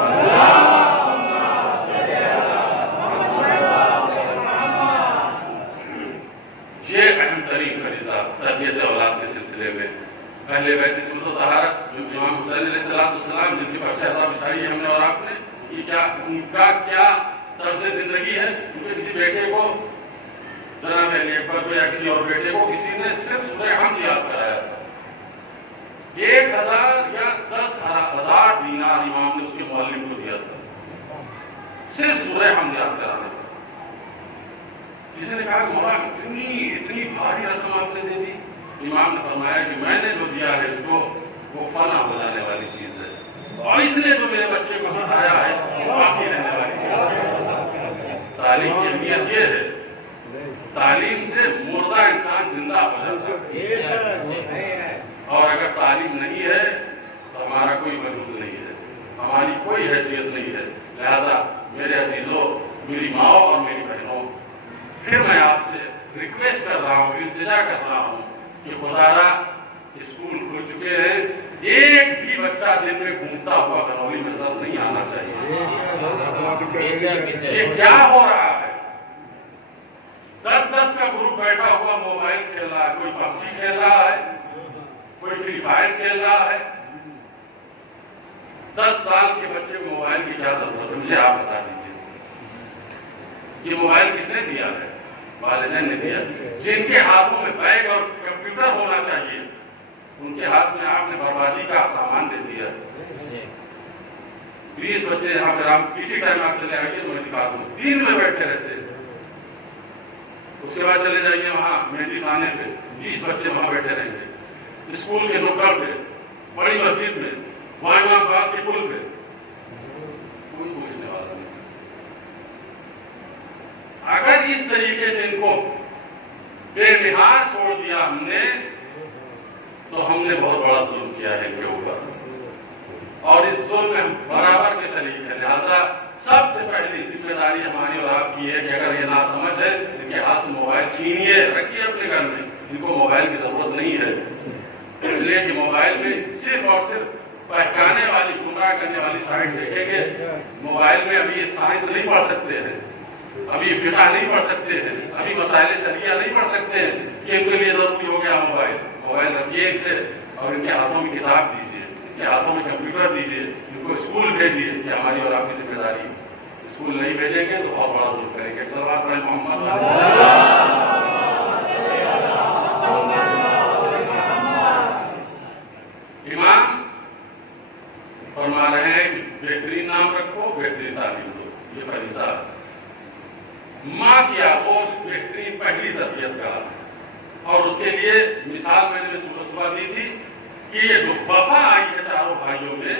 یہ اہم ترین فریضہ تربیت اولاد کے سلسلے میں اہل بیت عصمت و طہارت، امام حسین علیہ السلام جن کی فرش عطا بچھائی ہے ہم نے اور آپ نے، ان کا کیا طرز زندگی ہے؟ کیونکہ کسی بیٹے کو جناب علی اکبر کو یا کسی اور بیٹے کو کسی نے صرف سورہ حمد یاد کرایا تھا۔ 1000 یا 10,000 دینار امام نے اس کے معلم کو دیا تھا صرف سورہ حمد یاد کرانے کا۔ کسی نے کہا کہ مولا اتنی بھاری رقم آپ نے دے دی؟ امام نے فرمایا کہ میں نے جو دیا ہے اس کو وہ فنا ہو جانے والی چیز ہے، اور اس نے جو میرے بچے کو سکھایا ہے وہ باقی رہنے والی چیز ہے۔ تعلیم کی اہمیت یہ ہے، تعلیم سے مردہ انسان زندہ ہو جاتا ہے، اور اگر تعلیم نہیں ہے تو ہمارا کوئی وجود نہیں ہے، ہماری کوئی حیثیت نہیں ہے۔ لہذا میرے عزیزوں، میری ماں اور میری بہنوں، پھر میں آپ سے ریکویسٹ کر رہا ہوں، التجا کر رہا ہوں کہ خدارا اسکول کھل چکے ہیں، ایک بھی بچہ دن میں گھومتا ہوا بنولی میں نظر نہیں آنا چاہیے۔ یہ کیا ہو رہا ہے؟ 10 کا گروپ بیٹھا ہوا موبائل کھیل رہا ہے، کوئی پب جی کھیل رہا ہے، کوئی فری فائر کھیل رہا ہے۔ 10 سال کے بچے کو موبائل کی کیا ضرورت ہے؟ مجھے آپ بتا دیجیے۔ یہ موبائل کس نے دیا ہے؟ والدین نے دیا۔ جن کے ہاتھوں میں بیگ اور کمپیوٹر ہونا چاہیے ان کے ہاتھ میں آپ نے بربادی کا سامان دے دیا۔ 20 بچے یہاں پہ کسی ٹائم آپ چلے آئیے تو میں دکھا دوں، دن میں بیٹھے رہتے ہیں۔ اس کے بعد چلے جائیے وہاں مہندی خانے پہ، 20 بچے وہاں بیٹھے رہیں گے۔ اسکول کے نکڑ پہ، بڑی مسجد میں، وہاں باغ کے پل پہ، کوئی پوچھنے والا نہیں۔ اگر اس طریقے سے ان کو بے نہاد چھوڑ دیا ہم نے تو ہم نے بہت بڑا ظلم کیا ہے ان کے اوپر، اور اس ظلم میں ہم برابر کے شریک ہیں۔ لہذا سب سے پہلی ذمہ داری ہماری اور آپ کی ہے کہ اگر یہ ناسمجھ ہے ان کے ہاتھ سے موبائل چھینیے، رکھیے اپنے گھر میں۔ ان کو موبائل کی ضرورت نہیں ہے، اس لیے کہ موبائل میں صرف اور صرف بہکانے والی، گمراہ کرنے والی سائٹ دیکھیں گے۔ موبائل میں ابھی یہ سائنس نہیں پڑھ سکتے ہیں، ابھی فقہ نہیں پڑھ سکتے ہیں، ابھی مسائل شریعہ نہیں پڑھ سکتے ہیں کہ ان کے لیے ضروری ہو گیا موبائل۔ موبائل رکھیے ان سے، اور ان کے ہاتھوں میں کتاب دیجیے، ان کے ہاتھوں میں کمپیوٹر دیجیے، ان کو اسکول بھیجیے۔ یہ ہماری اور آپ کی ذمہ داری ہے۔ اسکول نہیں بھیجیں گے تو بہت بڑا ظلم کریں گے۔ صلوات پڑھیں محمد۔ فرما رہے ہیں کہ بہترین نام رکھو، بہترین تعلیم دو، یہ فریضہ ہے۔ ماں کی آغوش بہترین پہلی تربیت کا، اور اس کے لیے مثال میں نے صبح دی تھی کہ یہ جو وفا آئی ہے چاروں بھائیوں میں،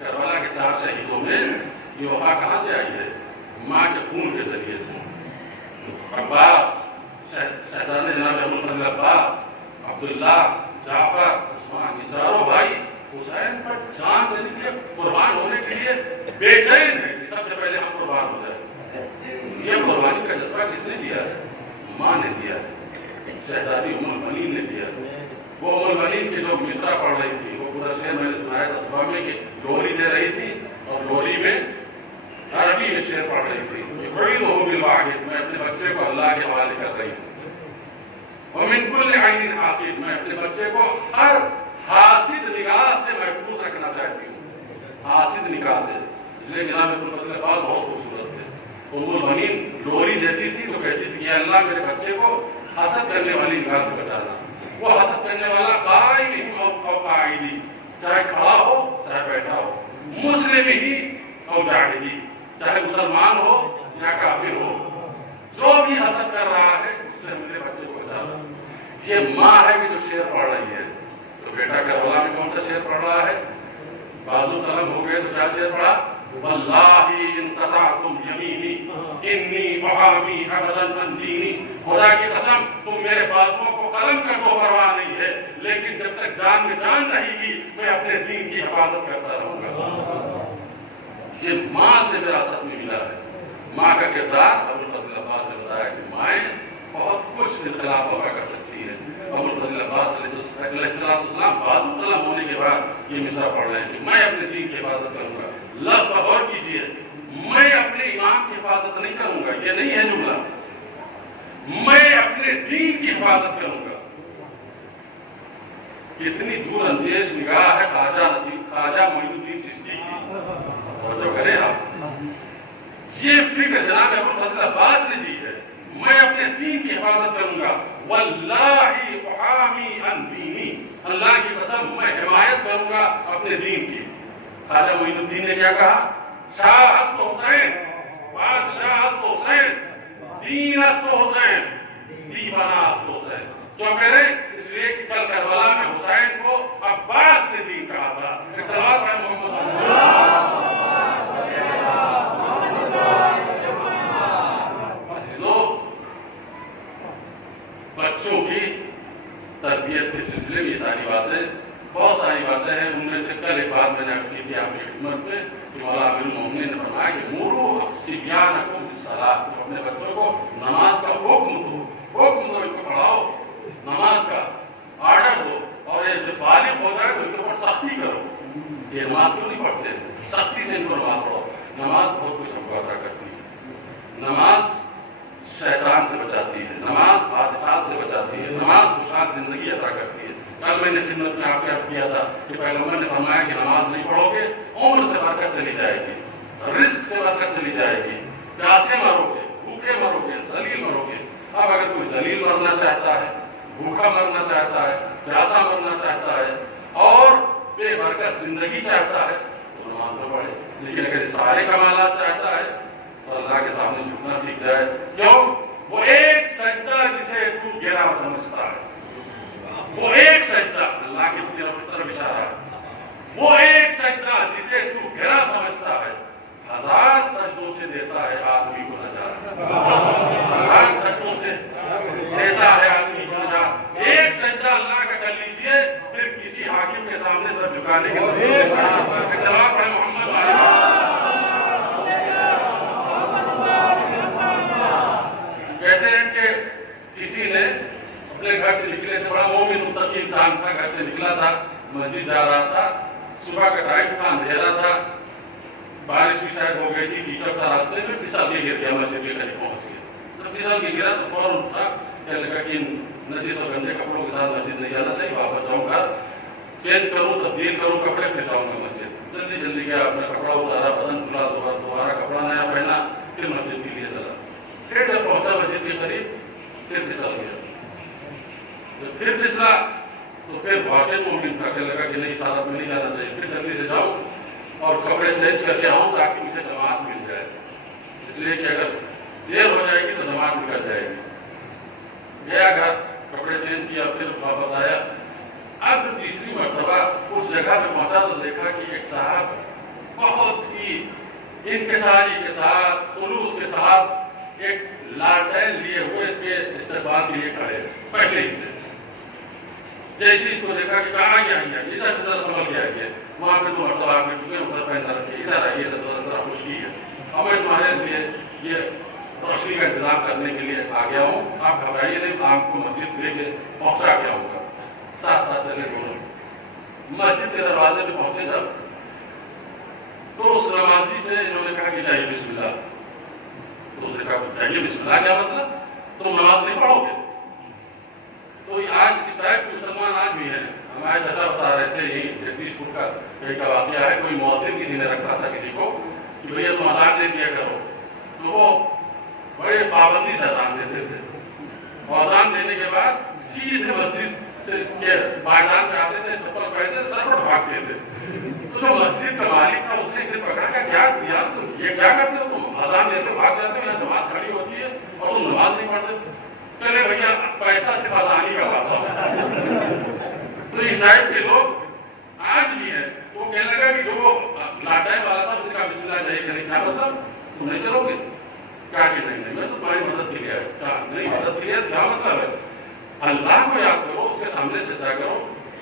کربلا کے 4 شہیدوں میں، یہ وفا کہاں سے آئی ہے؟ ماں کے خون کے ذریعے سے۔ عباس، شہزادے جناب ابوالفضل عباس، عبداللہ، جعفر، عثمان، یہ چاروں بھائی حسین پر جان دینے کے لیے، قربان ہونے کے لیے بے چین ہیں کہ سب سے پہلے ہم قربان ہو جائیں۔ یہ قربانی کا جذبہ کس نے دیا ہے؟ ماں نے دیا ہے، شہزادی ام المؤمنین نے دیا ہے۔ وہ ام المؤمنین کی جو مصرع پڑھ رہی تھی، وہ پورا شعر میں نے سنایا تھا صبح میں کہ لوری دے رہی تھی اور لوری میں عربی میں شعر پڑھ رہی تھی، اعیذہ بالواحد، میں اپنے بچے کو اللہ کے حوالے کر رہی ہوں، ومن کل عین حاسد، میں اپنے بچے کو ہر حاسد نگاہ سے محفوظ رکھنا چاہتی ہوں، حاسد نگاہ سے۔ اس لیے جناب ابوالفضل عباس بہت خوبصورت تھے۔ ام المؤمنین لوری دیتی تھی تو کہتی تھی کہ اللہ میرے بچے کو حسد کرنے والی نگاہ سے بچانا۔ وہ حسد کرنے والا قائم ہی او قاعدی، چاہے کھڑا ہو چاہے بیٹھا ہو، مسلم ہی او جاہدی، چاہے مسلمان ہو یا کافر ہو، جو بھی حسد کر رہا ہے اس سے میرے بچے کو بچانا۔ یہ ماں ہے کہ جو شعر پڑھ رہی ہے۔ تو بیٹا کربلا میں کون سا شعر پڑھ رہا ہے؟ بازو قلم ہو گئے تو کیا شعر پڑھا؟ واللہ ان قطعتم یمینی انی احامی ابدا عن دینی، خدا کی قسم تم میرے بازوؤں کو قلم کر دو پرواہ نہیں ہے، لیکن جب تک جان میں جان رہے گی میں اپنے دین کی حفاظت کرتا رہوں گا۔ یہ ماں سے وراثت میں ملا ہے۔ ماں کا کردار ابوالفضل عباس نے بتایا کہ مائیں بہت کچھ انقلاب وغیرہ کر سکتی ہے۔ ابوالفضل عباس علیہ السلام بازو قلم ہونے کے بعد یہ مصرع پڑھ رہے ہیں کہ میں اپنے دین کی حفاظت کروں گا۔ لفظ پر غور کیجئے، میں اپنے امام کی حفاظت نہیں کروں گا، یہ نہیں ہے جملہ، میں اپنے دین کی حفاظت کروں گا۔ کتنی دور اندیش نگاہ ہے خواجہ معین الدین چشتی کی، توجہ کریں آپ۔ یہ فکر جناب ابوالفضل عباس نے دی ہے، میں اپنے دین کی حفاظت کروں گا۔ واللہ احامی عن دینی، اللہ کی قسم میں حمایت کروں گا اپنے دین کی۔ خواجہ معین الدین نے کیا کہا؟ شاہ است حسین، بادشاہ است حسین، دین است حسین، دیوانہ است حسین۔ کیوں کہہ رہے؟ اس لیے کہ کل کربلا میں حسین کو عباس نے دین کہا تھا۔ ایک صلوات پڑھیں محمد۔ عزیزو، بچوں کی تربیت کے سلسلے میں یہ ساری باتیں، بہت ساری باتیں ہیں۔ ان میں سے کل ایک بات میں نے عرض کی تھی آپ کی خدمت میں کہ مولا امیر المومنین نے فرمایا کہ مروا صبیانکم بالصلاۃ، اپنے بچوں کو نماز کا حکم دو، ان کو پڑھاؤ، نماز کا آرڈر دو، اور یہ جب بالغ ہو جائے تو ان کے اوپر سختی کرو۔ یہ نماز کیوں نہیں پڑھتے؟ سختی سے ان کو نماز پڑھو۔ نماز بہت کچھ ہم کو عطا کرتی ہے۔ نماز شیطان سے بچاتی ہے، نماز حادثات سے بچاتی ہے، نماز خوشحال زندگی عطا کرتی ہے۔ کل میں نے خدمت میں آپ کو عرض کیا تھا کہ پیغمبر نے فرمایا کہ نماز نہیں پڑھو گے عمر سے برکت چلی جائے گی، رزق سے برکت چلی جائے گی، پیاسے مرو گے، بھوکے مرو گے، ذلیل مرو گے۔ اب اگر کوئی ذلیل مرنا چاہتا ہے، بھوکا مرنا چاہتا ہے، پیاسا مرنا چاہتا ہے اور بے برکت زندگی چاہتا ہے تو نماز نہ پڑھے۔ لیکن اگر سارے کمالات چاہتا ہے تو اللہ کے سامنے جھکنا سیکھ جائے۔ کیوں؟ وہ ایک سجدہ جسے تو گرا سمجھتا ہے، وہ ایک سجدہ، اللہ کی طرف اشارہ ہے، وہ ایک سجدہ جسے تو گرا سمجھتا ہے، 1000 سجدوں سے دیتا ہے آدمی کو نجات۔ 1000 سجدوں سے دیتا ہے آدمی کو نجات۔ ایک سجدہ اللہ کا کر لیجئے، پھر کسی حاکم کے سامنے سر جھکانے کی ضرورت نہیں۔ صلوات پڑھیں محمد علیہ۔ کہتے ہیں کہ کسی نے اپنے گھر سے نکلے تھے، بڑا مومن متقی انسان تھا، گھر سے نکلا تھا، مسجد جا رہا تھا، صبح کا ٹائم تھا، اندھیرا تھا، بارش بھی شاید ہو گئی تھی، کیچڑ تھا راستے میں، پھسل کے گر گیا، مسجد کے قریب پہنچ گیا۔ جب پھسل کے گرا تو فوراً اٹھا، کہنے لگا کہ نجس اور گندے کپڑوں کے ساتھ مسجد نہیں جانا چاہیے، واپس جاؤں گھر، چینج کروں، تبدیل کروں کپڑے، پھر جاؤں گا مسجد۔ جلدی جلدی گیا، اپنا کپڑا اتارا، بدن دھلا، دوبارہ کپڑا نیا پہنا، پھر مسجد کے لیے چلا۔ پھر جب پہنچا مسجد کے قریب، پھر پھسل گیا۔ جب پھر پھسلا تو پھر واقعی مومن تھا، کہنے لگا کہ نہیں، اس حالت میں نہیں جانا چاہیے، پھر جلدی سے جاؤ اور کپڑے چینج کر کے آؤں تاکہ مجھے جماعت مل جائے، اس لیے کہ اگر دیر ہو جائے گی تو جماعت نکل جائے گی۔ گیا گھر، کپڑے چینج کیا، پھر واپس آیا۔ اب جب تیسری مرتبہ اس جگہ پہ پہنچا تو دیکھا کہ ایک صاحب بہت ہی انکساری کے ساتھ، خلوص کے ساتھ ایک لالٹین لیے ہوئے اس کے استقبال کے لیے کھڑے پہلے ہی سے۔ جیسے اس کو دیکھا کہ کہاں گیا ادھر سے ذرا سنبھل کے آئیے، وہاں پہ 2 مرتبہ آپ کے چکے ادھر پہننا رکھے، ادھر آئیے ذرا خشکی ہے، اور میں تمہارے لیے یہ روشنی کا انتظام کرنے کے لیے آ گیا ہوں، آپ گھبرائیے نہیں، آپ کو مسجد لے کے پہنچا کے آؤں گا۔ ساتھ ساتھ چلے دونوں مسجد کے دروازے پہ پہنچے جب، تو اس نمازی سے انہوں نے کہا کہ جائیے بسم اللہ۔ تو اس نے کہا جائیے بسم اللہ کیا مطلب، تم نماز نہیں پڑھو گے؟ تو آج اس ٹائپ کے مسلمان آج بھی ہیں۔ ہمارے چچا بتا رہے تھے، یہی جگدیش پور کا ایک واقعہ ہے، کوئی مؤذن کسی نے رکھا تھا کسی کو کہ بھیا تم اذان دے دیا کرو، تو وہ بڑے پابندی سے اذان دیتے تھے، اور اذان دینے کے بعد سیدھے مسجد سے پائدان پہ آتے تھے، چپل پہنتے تھے، سر پر بھاگتے تھے۔ تو جو مسجد کا مالک تھا اس نے ایک دن پکڑا کہ کیا یار تم یہ کیا کرتے ہو، تم اذان دیتے بھاگ جاتے ہو، یہاں جماعت کھڑی ہوتی ہے اور تم نماز نہیں پڑھتے؟ پہلے بھیا پیسہ سے اذان ہی کرواتا ہوں۔ تو اس ٹائپ کے لوگ آج بھی ہیں۔ وہ کہنے لگا کہ جو وہ لاٹائن والا تھا اس نے کہا بسم اللہ جائیے کہ نہیں، کیا مطلب تم نہیں چلو گے؟ کہا کہ نہیں میں تو تمہاری مدد کے لیے آیا۔ کہا نہیں مدد کے لیے کیا مطلب ہے؟ اللہ کو یاد کرو، اس کے سامنے سجدہ کرو۔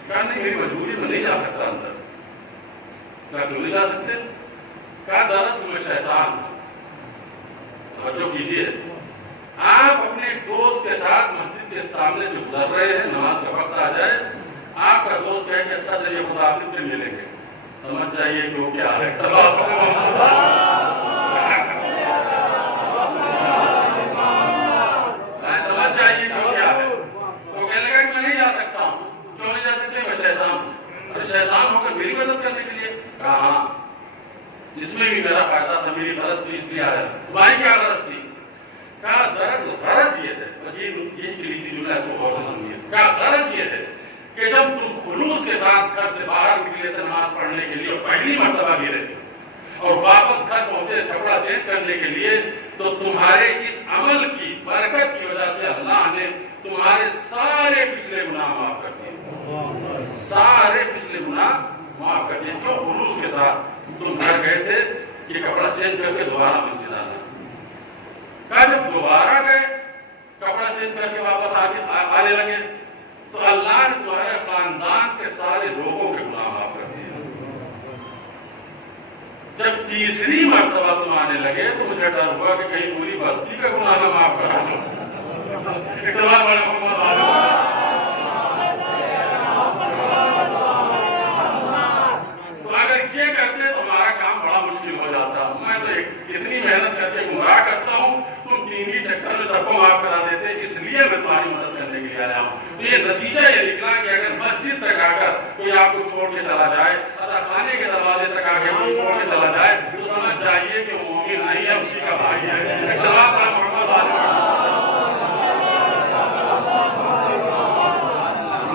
کہا نہیں میری مجبوری میں نہیں جا سکتا اندر۔ کہا کیوں نہیں جا سکتے؟ کہا دراصل میں شیطان ہوں۔ توجہ کیجیے، آپ اپنے دوست کے ساتھ مسجد کے سامنے سے گزر رہے ہیں، نماز کا وقت آ جائے، آپ کا دوست کہے کہ اچھا چلیے خدا حافظ پھر ملیں گے، سمجھ جائیے کہ وہ کیا ہے۔ سمجھ جائیے کہ وہ کیا ہے۔ وہ کہنے لگا کہ میں نہیں جا سکتا ہوں۔ کیوں نہیں جا سکتے؟ میں شیطان ہوں۔ ارے شیطان ہو کر میری مدد کرنے کے لیے؟ کہا ہاں، اس میں بھی میرا فائدہ تھا، میری غرض تھی اس لیے آیا۔ تمہاری کیا غرض تھی؟ کہا غرض یہ ہے، بس یہ کلیدی جملہ ہے، اس کو غور سے سنیے۔ کہا غرض یہ ہے کہ جب تم خلوص کے ساتھ گھر سے باہر نکلے تھے نماز پڑھنے کے لیے اور پہلی مرتبہ گرے اور واپس گھر پہنچے کپڑا چینج کرنے کے لیے، تو تمہارے اس عمل کی برکت کی وجہ سے اللہ نے تمہارے سارے پچھلے گناہ معاف کر دیے، سارے پچھلے گناہ معاف کر دیے۔ کیوں؟ خلوص کے ساتھ تم گھر گئے تھے، یہ کپڑا چینج کر کے دوبارہ مسجد آنا۔ کہا جب دوبارہ گئے کپڑا چینج کر کے واپس آنے لگے تو اللہ نے تمہارے خاندان کے سارے لوگوں کے گناہ معاف کر دیے۔ جب تیسری مرتبہ تم آنے لگے تو مجھے ڈر ہوا کہ کہیں پوری بستی کا گناہ نہ معاف کرا دو۔ تو اگر یہ کرتے تو ہمارا کام بڑا مشکل ہو جاتا۔ میں تو اتنی محنت کر کے گمراہ کرتا ہوں، تم 3 ہی چکر میں سب کو معاف کرا دیتے، اس لیے میں تمہاری مدد کرنے کے لیے آیا ہوں۔ تو یہ نتیجہ یہ نکلا کہ اگر مسجد تک آ کر کوئی آپ کو چھوڑ کے چلا جائے، اگر خانے کے دروازے تک آ کے کوئی چھوڑ کے چلا جائے، تو سمجھ جائیے کہ وہ مومن نہیں ہے، اسی کا بھائی ہے۔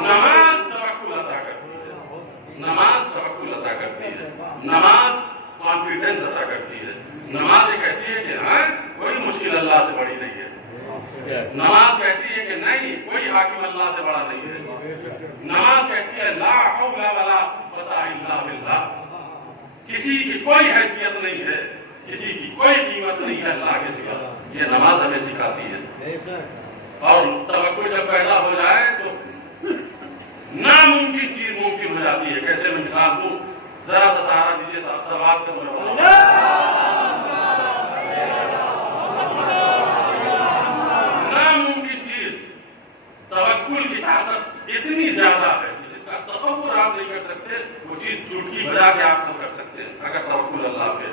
نماز توکل عطا کرتی ہے، نماز توکل عطا کرتی ہے، نماز کانفیڈنس عطا کرتی ہے۔ نماز یہ کہتی ہے کہ ہاں کوئی مشکل اللہ سے بڑی نہیں ہے۔ نماز کہتی ہے کہ نہیں کوئی حاکم اللہ سے بڑا نہیں ہے۔ نماز کہتی ہے لا حول ولا قوت الا باللہ، کسی کی کوئی حیثیت نہیں ہے، کسی کی کوئی قیمت نہیں ہے اللہ کے سوا۔ یہ نماز ہمیں سکھاتی ہے۔ اور توکل جب پیدا ہو جائے تو ناممکن چیز ممکن ہو جاتی ہے۔ کیسے میں مثال دوں؟ ذرا سا سہارا دیجیے، سوات کا ناممکن چیز توکل کی طاقت اتنی زیادہ ہے کہ جس کا تصور آپ نہیں کر سکتے، وہ چیز چٹکی بجا کے آپ کو کر سکتے ہیں اگر توکل اللہ پہ۔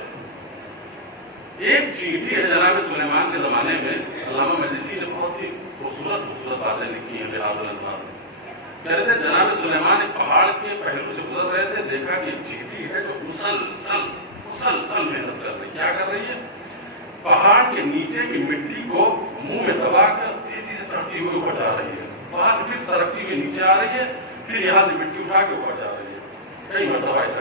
ایک چیٹھی ہے جناب سلیمان کے زمانے میں، علامہ مجلسی نے بہت ہی خوبصورت باتیں لکھی ہیں لحاظ الانوار۔ کہہ رہے تھے جناب سلیمان ایک پہاڑ کے پہلو سے گزر رہے تھے، دیکھا کہ ایک چیٹی ہے جو مسلسل محنت کر رہی ہے۔ کیا کر رہی ہے؟ پہاڑ کے نیچے کی مٹی کو منہ میں دبا کر تیزی سے چڑھتی ہوئی اوپر جا رہی ہے، وہاں سے پھر سرکتی ہوئی نیچے آ رہی ہے، پھر یہاں سے مٹی اٹھا کے اوپر جا رہی ہے۔ کئی مرتبہ ایسا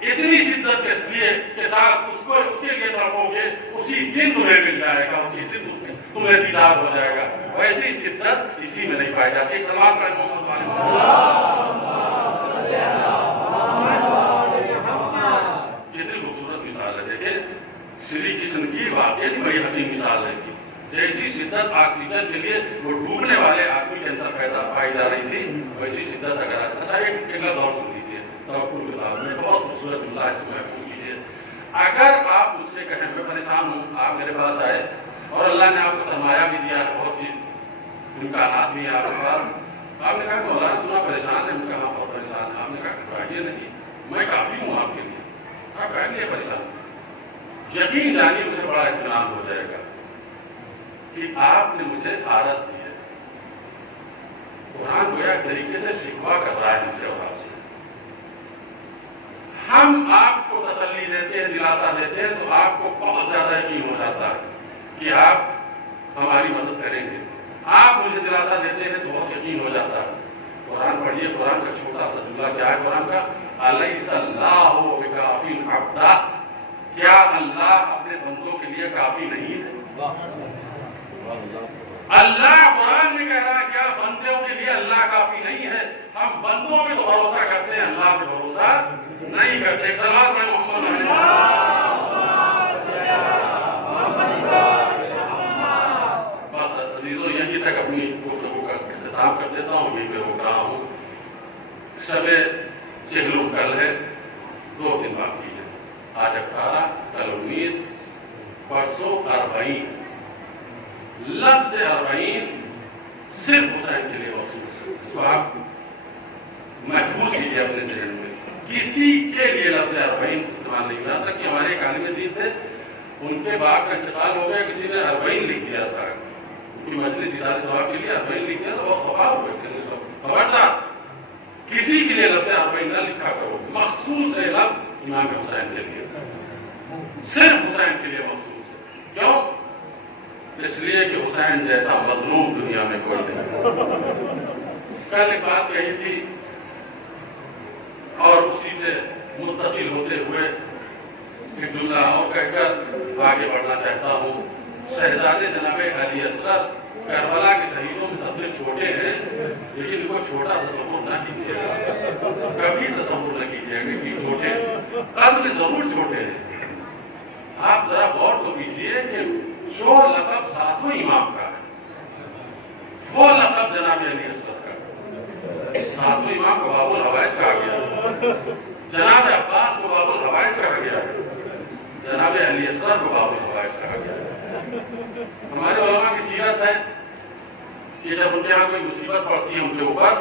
اتنی شدت کے ساتھ اس کے لیے تڑپو گے، اسی دن تمہیں مل جائے گا، اسی دن تمہیں دیدار ہو جائے گا. ویسی شدت اسی میں نہیں پائی جاتی. ایک سلام پڑھیں محمد کتنی خوبصورت مثال ہے. دیکھیں شری کرشن کی واقعی بڑی حسین مثال ہے. جیسی شدت آکسیجن کے لیے وہ ڈوبنے والے آدمی کے اندر پیدا پائی جا رہی تھی، ویسی شدت اگر اچھا ایک لفظ اور سن لیجیے. بہت خوبصورت جملہ ہے، اس کو محفوظ کیجیے. اگر آپ مجھ سے کہیں میں پریشان ہوں، آپ میرے پاس آئے اور اللہ نے آپ کو سرمایہ بھی دیا ہے، بہت چیز امکانات بھی ہیں آپ کے پاس. آپ نے کہا مولانا سنا پریشان ہے. میں کہا بہت پریشان ہے. آپ نے کہا گھبرائیے نہیں، میں کافی ہوں آپ کے لیے. آپ کہیں گے پریشان، یقین جانیے مجھے بڑا اطمینان ہو جائے گا کہ آپ نے مجھے آرس دی ہے. قرآن گویا ایک طریقے سے شکوہ کر رہا ہے ہم سے اور آپ سے. ہم آپ کو تسلی دیتے ہیں، دلاسا دیتے ہیں تو آپ کو بہت زیادہ یقین ہو جاتا ہے کہ آپ ہماری مدد کریں گے. آپ مجھے دلاسا دیتے ہیں تو بہت یقین ہو جاتا ہے. قرآن پڑھیے. قرآن کا چھوٹا سا جملہ کیا ہے قرآن کا؟ الیس اللہ بکاف عبدہ. کیا اللہ اپنے بندوں کے لیے کافی نہیں ہے؟ اللہ قرآن میں کہہ رہا ہے کیا بندوں کے لیے اللہ کافی نہیں ہے؟ ہم بندوں پہ تو بھروسہ کرتے ہیں، اللہ پہ بھروسہ نہیں کرتے. ایک صلوات پڑھیں محمد. بس عزیزو یہیں تک اپنی گفتگو کا اختتام کر دیتا ہوں، یہیں پہ روک رہا ہوں. شب چہلم کل ہے، 2 دن باقی ہے. آج 18، کل 19، پرسوں 40. لفظ 40 صرف حسین کے لیے مخصوص ہے. اس کو آپ محفوظ کیجیے اپنے ذہن میں. کسی کے لیے لفظ 40 استعمال نہیں ہوا. تک کہ ہمارے ایک عالم دین تھے، ان کے باپ کا انتقال ہو گیا، کسی نے 40 لکھ دیا تھا. ان کی مجلس اشارے ثواب کے لیے 40 لکھ دیا تو بہت خفا ہوئے. خبردار کسی کے لیے لفظ 40 نہ لکھا کرو. مخصوص ہے لفظ امام حسین کے لیے، صرف حسین کے لیے مخصوص ہے. کیوں؟ اس لیے کہ حسین جیسا مظلوم دنیا میں کوئی نہیں. کل ایک بات کہی تھی اور اسی سے متصل ہوتے ہوئے ایک جملہ اور کہہ کر آگے بڑھنا چاہتا ہوں. شہزادے جناب علی اصغر کربلا کے شہیدوں میں سب سے چھوٹے ہیں، لیکن ان کو چھوٹا تصور نہ کیجیے گا. کبھی تصور نہ کیجیے گا کہ چھوٹے ہیں. قد میں ضرور چھوٹے ہیں. آپ ذرا غور تو کیجیے کہ جو لقب 7ویں امام کا ہے، وہ لقب جناب علی اصغر کا ہے. 7ویں امام کو باب الحوائج کہا گیا، جناب عباس کو باب الحوائج کہا گیا ہے، جناب علی اصغر کو باب الحوائج کہا گیا ہے. ہمارے علماء کی سیرت ہے کہ جب ان کے یہاں کوئی مصیبت پڑتی ہے ان کے اوپر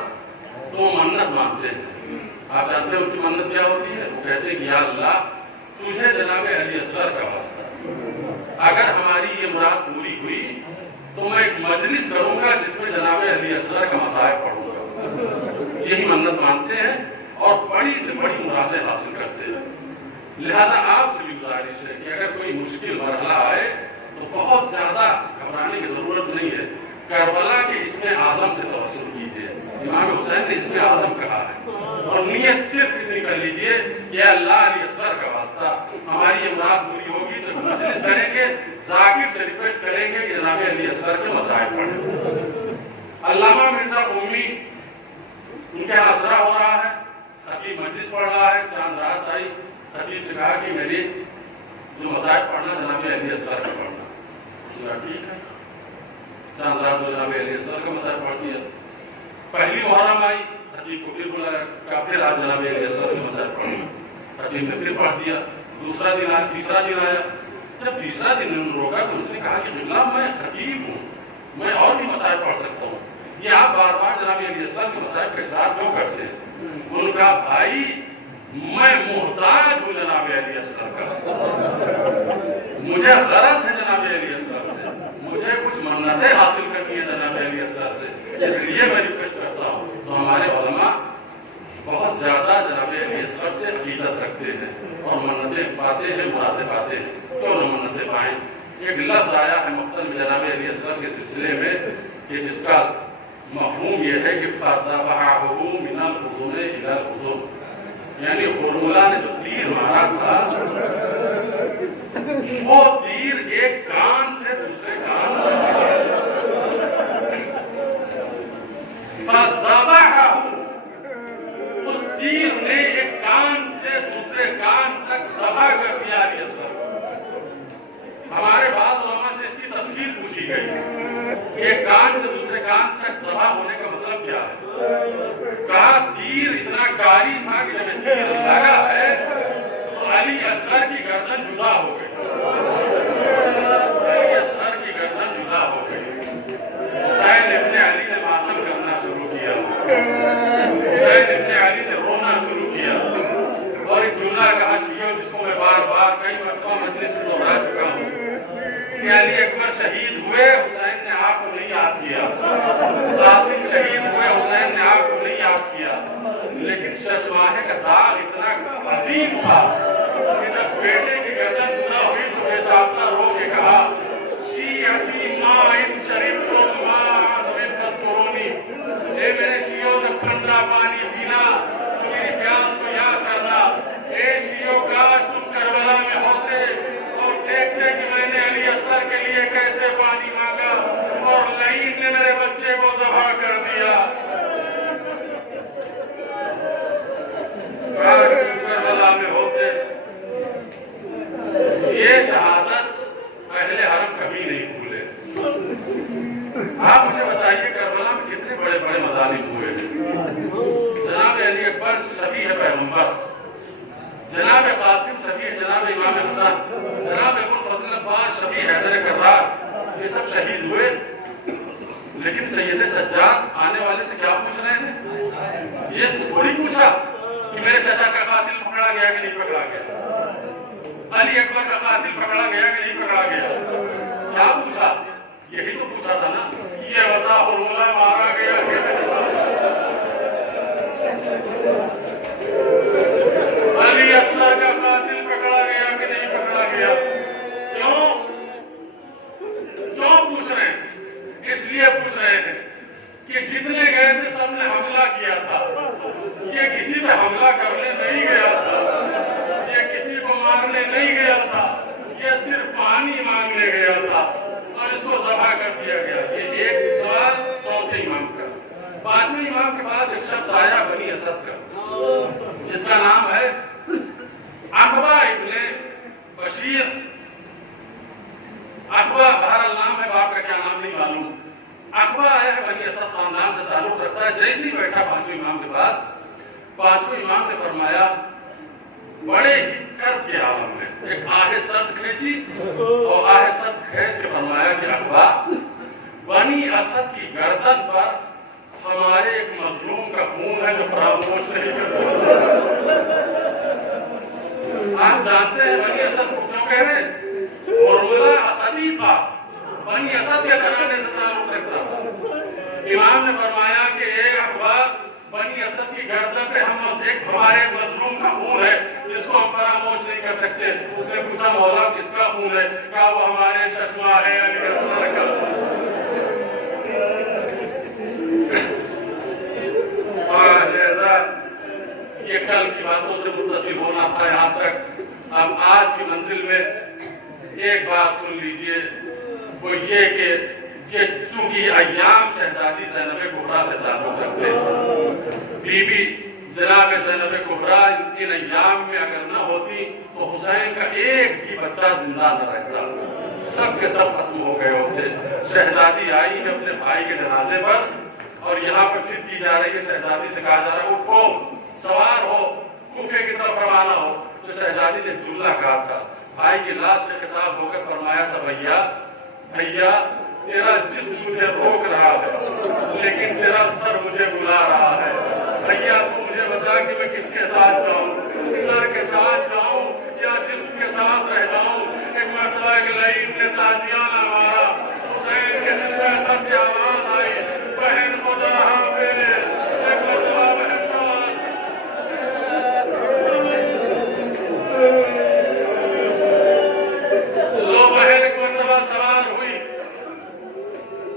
تو وہ منت مانگتے ہیں. آپ جانتے ہیں ان کی منت کیا ہوتی ہے؟ وہ کہتے ہیں کہ یا اللہ تجھے جناب علی اصغر کا واسطہ، اگر ہماری یہ مراد پوری ہوئی تو میں ایک مجلس کروں گا جس میں جناب علی اصغر کا مصائب پڑھوں گا. یہی منت مانتے ہیں اور بڑی سے بڑی مرادیں حاصل کرتے ہیں. لہذا آپ سے بھی گزارش ہے کہ اگر کوئی مشکل مرحلہ آئے تو بہت زیادہ گھبرانے کی ضرورت نہیں ہے. کربلا کے اسم اعظم سے توسل کیجیے. امام حسین نے اسم اعظم کہا ہے اور نیت صرف اتنی کر لیجئے کہ اللہ علی اصغر کا واسطہ ہماری یہ مراد پوری ہوگی تو مجلس کریں گے، ذاکر سے ریکویسٹ کریں گے کہ جناب علی اصغر کے مصائب پڑھیں. علامہ مرزا قومی ان کے حاضرہ ہو رہا ہے، خطیب مجلس پڑھ رہا ہے. چاند رات آئی، خطیب سے کہا کہ میری جو مصائب پڑھنا جناب علی اصغر کا پڑھنا. اس نے کہا ٹھیک ہے. چاند رات میں جناب علی اصغر کا مصائب پڑھ دیا. پہلی محرم آئی، خطیب کو پھر بلایا، کہا پھر آج جناب علی اصغر کے مصائب پڑھنا. خطیب نے پھر پڑھ دیا. دوسرا دن آیا، تیسرا دن آیا. جب تیسرا دن انہوں نے روکا تو اس نے کہا کہ قبلہ میں خطیب ہوں، میں اور بھی مصائب پڑھ سکتا ہوں، یہ آپ بار بار جناب علی اصغر کے مصائب کے ساتھ کیوں کرتے ہیں؟ انہوں نے کہا بھائی میں محتاج ہوں جناب علی اصغر کا، مجھے غرض ہے جناب علی اصغر سے، مجھے کچھ منتیں حاصل کرنی ہے جناب علی اصغر سے، اس لیے میں ریکویسٹ کرتا ہوں. تو ہمارے علماء بہت زیادہ جناب علی اصغر سے عقیدت رکھتے ہیں اور منتیں پاتے ہیں، مرادیں پاتے ہیں. کیوں نہ منتیں پائیں؟ ایک لفظ آیا ہے مختلف جناب علی اصغر کے سلسلے میں کہ جس کا مفہوم یہ ہے کہ فَتَبَعَهُ مِنَ الْأُذُنِ إِلَى الْأُذُنِ، یعنی ہرملا نے جو تیر مارا تھا وہ تیر ایک کان سے دوسرے کان اس تیر نے ایک کان سے دوسرے کان تک ذبح کر دیا علی اصغر کو۔ ہمارے بعض علماء سے اس کی تفسیر پوچھی گئی، ایک کان سے دوسرے کان تک ذبح ہونے کا مطلب کیا ہے؟ کہا تیر اتنا کاری تھا کہ جب تیر لگا ہے تو علی اصغر کی گردن جدا ہو گئی، علی اصغر کی گردن جدا ہو گئی۔ حسین ابن علی نے ماتم کرنا شروع کیا، حسین ابن علی نے رونا شروع کیا، اور ایک جملہ کہا شیعوں جس کو میں بار بار کئی مرتبہ مجلس میں دہرا چکا ہوں کہ علی اکبر شہید ہوئے، حسین نے آپ کو نہیں یاد کیا، قاسم شہید ہوئے، حسین نے آپ کو نہیں یاد کیا، لیکن ششماہے کا داغ اتنا عظیم تھا کہ جب بیٹے کی گردن جدا ہوئی تو بے ساختہ رو کے کہا شیعتی ما ان شربتم ما عذبن فاذکرونی، اے میرے شیعوں جب ٹھنڈا پانی پینا تو میری پیاس کو یاد کرنا، اے شیعوں کاش تم کربلا میں ہوتے اور دیکھتے کہ میں نے علی اصغر کے لیے کیسے پانی مانگا اور لعین نے میرے بچے کو ذبح کر دیا، کاش تم کربلا میں ہوتے۔ یہ شہادت اہل حرم کبھی نہیں بھولے۔ آپ مجھے بتائیے کربلا میں کتنے بڑے بڑے مظالم ہوئے ہیں۔ جناب علی اکبر شبیہ پیغمبر، جناب قاسم شبیہ جناب امام حسن، جناب ابوالفضل عباس شبیہ حیدر کرار، یہ سب شہید ہوئے، لیکن سید سجاد آنے والے سے کیا پوچھ رہے ہیں؟ یہ تو تھوڑی پوچھا کہ میرے چچا کا قاتل پکڑا گیا کہ نہیں پکڑا گیا، علی اکبر کا قاتل پکڑا گیا کہ نہیں پکڑا گیا، کیا پوچھا؟ یہی تو پوچھا تھا نا، یہ بتا ہرملا مارا گیا کہ نہیں، علی اصغر کا قاتل پکڑا گیا کہ نہیں پکڑا گیا؟ کیوں پوچھ رہے ہیں؟ اس لیے پوچھ رہے ہیں کہ جتنے گئے تھے سب نے حملہ کیا تھا، یہ کسی پہ حملہ کرنے نہیں گیا تھا، یہ کسی کو مارنے نہیں گیا تھا، یہ صرف پانی مانگنے گیا تھا اور اس کو ذبح کر دیا گیا۔ یہ ایک سوال چوتھے امام کا۔ پانچویں امام کے پاس ایک شخص آیا بنی اسد کا، جس کا نام ہے عقبہ ابن بشیر۔ عقبہ بہرحال نام ہے، باپ کا کیا نام نہیں معلوم۔ عقبہ آیا ہے، بنی اسد خاندان سے تعلق رکھتا ہے۔ جیسے ہی بیٹھا پانچویں امام کے پاس، پانچویں امام نے فرمایا بڑے ہی کرب کے عالم میں ایک آہ سرد کھینچی اور آہ سرد کھینچ کے فرمایا کہ عقبہ، بنی اسد کی گردن پر ہمارے ایک مظلوم کا خون ہے جو فراموش نہیں کر سکتا۔ آپ جانتے ہیں بنی اسد کو کیوں کہہ رہے ہیں؟ ہرملا اسدی تھا، بنی اسد کے گھرانے سے تعلق رکھتا تھا۔ امام نے فرمایا کہ اے عقبہ، بنی اسد کی گردن پہ ہمارے ایک مظلوم کا خون ہے جس کو ہم فراموش نہیں کر سکتے۔ اس نے پوچھا مولا کس کا خون ہے؟ کہا وہ ہمارے ششماہ ہے علی اصغر کا۔ یہ کل کی باتوں سے متصل ہونا تھا یہاں تک، اب آج کی منزل میں ایک بات سن لیجئے، وہ یہ کہ چونکہ ایام شہزادی زینب کبریٰ سے تعلق رکھتے ہیں، بی بی جناب زینب کبریٰ ان ایام میں اگر نہ ہوتی تو حسین کا ایک بھی بچہ زندہ نہ رہتا، سب کے سب ختم ہو گئے ہوتے۔ شہزادی آئی ہے اپنے بھائی کے جنازے پر اور یہاں پر ضد کی جا رہی ہے، شہزادی سے کہا جا رہا ہے اٹھو، سوار ہو، کوفے کی طرف روانہ ہو۔ تو شہزادی نے جملہ کہا تھا، بھائی کی لاش سے خطاب ہو کر فرمایا تھا، بھیا تیرا جسم مجھے روک رہا ہے لیکن تیرا سر مجھے بلا رہا ہے، بھیا تو مجھے بتا کہ میں کس کے ساتھ جاؤں، سر کے ساتھ جاؤں یا جسم کے ساتھ رہ جاؤں۔ ایک مرتبہ ایک لعین نے تازیانہ مارا، حسین کے جسم میں اندر سے آواز آئی، بہن خدا حافظ۔ ایک مرتبہ بہن سوال، لو بہن ایک مرتبہ سوار ہوئی،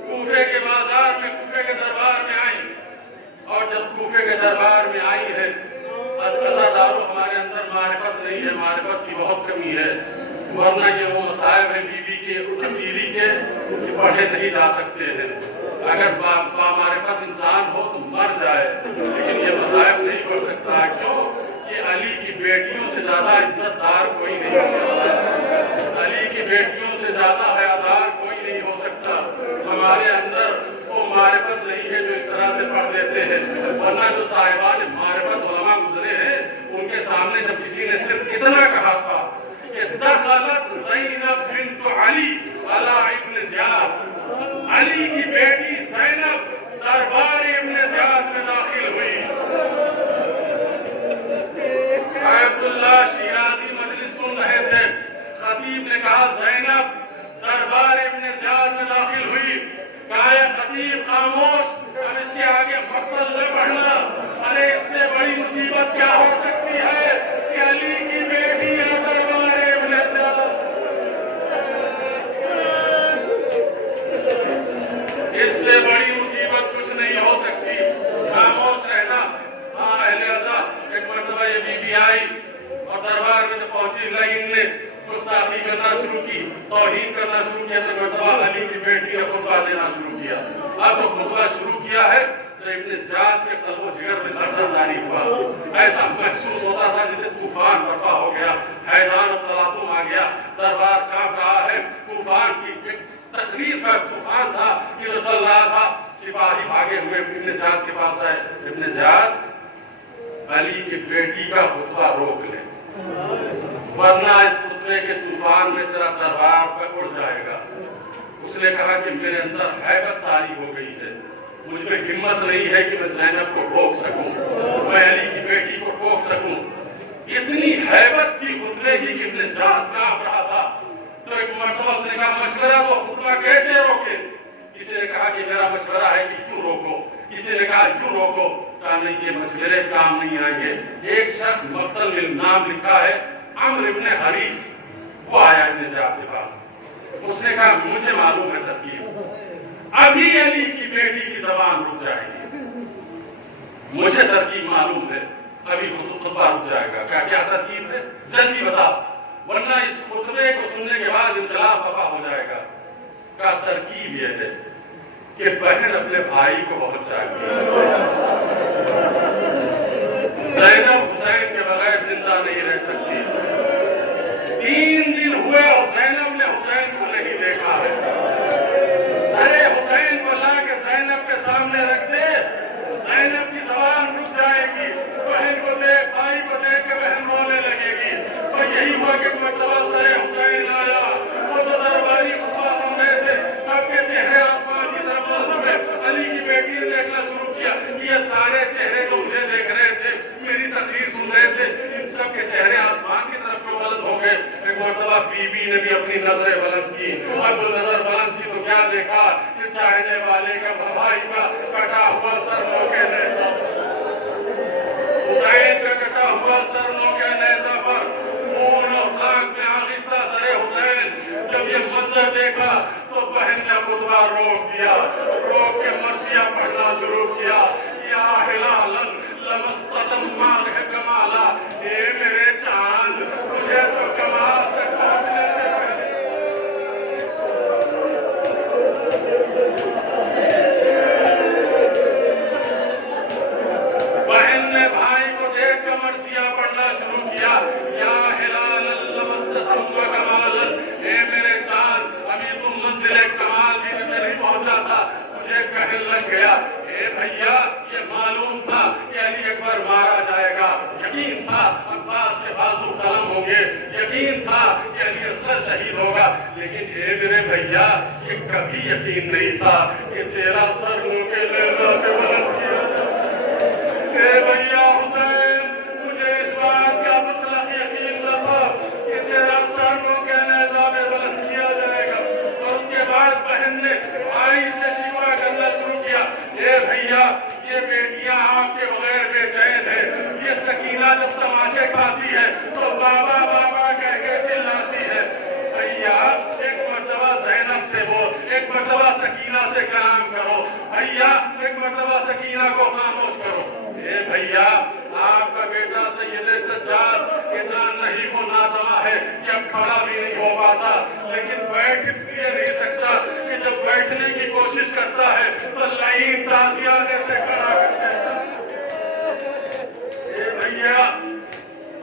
کوفے کے بازار میں کوفے کے دربار میں آئی، اور جب کوفے کے دربار میں آئی ہے، عزاداروں ورنہ یہ وہ مصائب ہیں بیوی کے اسیری کے کہ پڑھے نہیں جا سکتے ہیں. اگر بامعرفت انسان ہو تو مر جائے، لیکن یہ مصائب نہیں پڑھ سکتا. کیوں کہ علی کی بیٹیوں سے زیادہ عزت دار کوئی نہیں ہو سکتا، علی کی بیٹیوں سے زیادہ حیادار کوئی نہیں ہو سکتا. ہمارے اندر وہ معرفت نہیں ہے جو اس طرح سے پڑھ دیتے ہیں. ورنہ جو صاحبان معرفت علماء گزرے ہیں ان کے سامنے جب کسی نے صرف اتنا کہا تھا کہ دخلت زینب بنت علی علی ابن زیاد، علی کی بیٹی زینب دربار ابن زیاد میں داخل ہوئی. عبداللہ شیرازی مجلس سن رہے تھے، خطیب نے کہا زینب دربار ابن زیاد میں داخل ہوئی. کہا ہے خطیب خاموش، اب اس کے آگے مقتل نہ بڑھنا. ارے اس سے بڑی مصیبت کیا ہو سکتی ہے کہ علی کی بیٹی اور دربار ابن زیاد. اس سے بڑی مصیبت کچھ نہیں ہو سکتی. خاموش رہنا. ہاں اہل حضرت ایک مرتبہ یہ بی بی آئی اور دربار میں جب پہنچی لائن نے گستاخی کرنا شروع کی، توہین کرنا شروع کیا، تو مرتبہ علی کی بیٹی نے خطبہ دینا شروع کیا. اب وہ خطبہ شروع کیا ہے تو ابن زیاد کے قلب و جگر میں لرزہ جاری ہوا. ایسا محسوس ہوتا تھا جسے طوفان برپا ہو گیا، حیران اور تلاطم آ گیا. دربار کانپ رہا ہے. طوفان کی تقریر کا طوفان تھا یہ جو چل رہا تھا. سپاہی بھاگے ہوئے ابن زیاد کے پاس آئے. ابن زیاد علی کی بیٹی کا خطبہ روک لے، ورنہ اس خطبے کے طوفان میں تیرا دربار پہ اڑ جائے گا. اس نے کہا کہ میرے اندر ہیبت طاری ہو گئی ہے، مجھ میں ہمت نہیں ہے کہ میں زینب کو روک سکوں، میں علی کی بیٹی کو روک سکوں. اتنی ہیبت تھی خطبے کی کہ ابن زیاد کانپ رہا تھا. تو ایک مرتبہ اس نے کہا مشورہ تو خطبہ کیسے روکے؟ کسی نے کہا کہ میرا مشورہ ہے کہ کیوں روکو، کسی نے کہا کیوں روکو. کہا نہیں یہ مشورے کام نہیں آئیں گے. ایک شخص مقتل میں نام لکھا ہے عمرو ابن حریث، وہ آیا ابن زیاد کے پاس. اس نے کہا مجھے معلوم ہے ترکیب، ابھی علی کی بیٹی کی زبان رک جائے گی، مجھے ترکیب معلوم ہے، ابھی خطبہ رک جائے گا. کیا ترکیب ہے جلدی بتا، ورنہ اس خطبے کو سننے کے بعد انقلاب برپا ہو جائے گا. کہا ترکیب یہ ہے کہ بہن اپنے بھائی کو بہت چاہتی ہے، زینب حسین کے بغیر زندہ نہیں رہ سکتی. 3 دن ہوئے اور زینب نے حسین کو نہیں دیکھا ہے. سرے حسین کو لا کے زینب کے سامنے رکھ دے، زینب کی زبان رک جائے گی. بہن کو دیکھ، بھائی کو دیکھ کے بہن رونے لگے گی. اور یہی ہوا کہ مرتبہ سرے حسین آیا. وہ تو درباری خطبہ سن رہے تھے، سب کے چہرے آسمان کی طرف بلند ہوئے. علی کی بیٹی نے دیکھنا شروع کیا کہ یہ سارے چہرے جو مجھے دیکھ رہے تھے، میری تقریر سن رہے تھے، ان سب کے چہرے آسمان کی طرف کیوں بلند ہو گئے. ایک مرتبہ بی بی نے بھی اپنی نظریں بلند کی. اب نظر بلند کی تو کیا دیکھا کہ چاہنے والے کا بھائی کا کٹا ہوا سر موقع نیزہ پر، حسین کا کٹا ہوا سر موقع نیزہ پر، خون اور خاک میں آغشتہ سر حسین. جب یہ منظر دیکھا تو بہن نے خطبہ روک دیا، روک کے مرثیہ پڑھنا شروع کیا. یا ہلالا لمست دماغ کمالا، اے میرے چاند تجھے تو کمال تک پہنچنے سے بہن نے بھائی کو دیکھ کر مرثیہ پڑھنا شروع کیا. یا ہلالا لمست دماغ کمالا، اے میرے چاند ابھی تم منزل کمال بھی نہیں پہنچا تھا، تجھے کہنے لگ گیا. اے بھیا یہ معلوم تھا کہ علی اکبر مارا جائے گا، یقین تھا عباس کے بازو قلم ہوں گے، یقین تھا کہ علی اصغر شہید ہوگا، لیکن اے میرے بھیا یہ کبھی یقین نہیں تھا کہ تیرا سر منہ کے نیزہ پہ بلند کیا جائے. اے بھیا حسین مجھے اس بات کا مطلق یقین نہ تھا کہ تیرا سر منہ کے نیزہ پہ بلند کیا جائے گا. اور اس کے بعد بہن نے بھائی سے شکوہ کرنا شروع کیا. اے بھیا یہ بیٹیاں آپ کے بغیر بے چین ہے، یہ سکینہ جب تماچے کھاتی ہے تو بابا بابا کہہ کے چلاتی ہے. بھیا ایک مرتبہ زینب سے بول، ایک مرتبہ سکینہ سے کلام کرو. بھیا ایک مرتبہ سکینہ کو خاموش کرو. اے بھیا آپ کا بیٹا سید سجاد اتنا نحیف و ناتواں ہے کہ اب کھڑا بھی نہیں ہو پاتا، لیکن بیٹھ اس لیے نہیں سکتا کہ جب بیٹھنے کی کوشش کرتا ہے تو لائن تازیانے سے کھڑا کر دیتا ہے۔ اے بھیا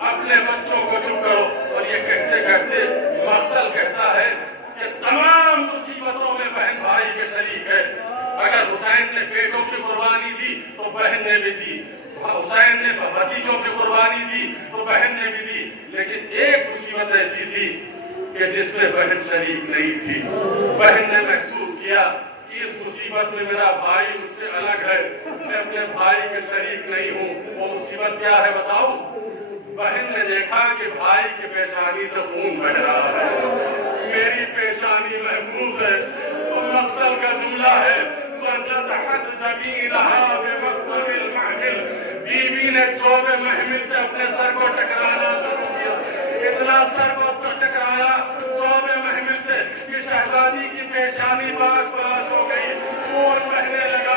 اپنے بچوں کو چپ کرو۔ اور یہ کہتے کہتے مقتل کہتا ہے کہ تمام مصیبتوں میں بہن بھائی کے شریک ہے۔ اگر حسین نے بیٹوں کی قربانی دی تو بہن نے بھی دی، حسین نے بھتیجوں کی قربانی دی تو بہن نے بھی دی، لیکن ایک مصیبت ایسی تھی کہ جس میں بہن شریک نہیں تھی۔ بہن نے محسوس کیا کہ اس مصیبت میں میرا بھائی مجھ سے الگ ہے، میں اپنے بھائی کے شریک نہیں ہوں۔ وہ مصیبت کیا ہے بتاؤں؟ بہن نے دیکھا کہ بھائی کی پیشانی سے خون بہ رہا ہے، میری پیشانی محفوظ ہے۔ تو مقتل کا جملہ ہے فَنَتَحَتْ جَمِيلَهَا بِمَقْتَلِ الْمَحْمِلِ، بیوی نے چوب محمل سے اپنے سر کو ٹکرانا شروع کیا، اتنا سر کو ٹکرایا چوب محمل سے کہ شہزادی کی پیشانی باش باش ہو گئی، خون بہنے لگا۔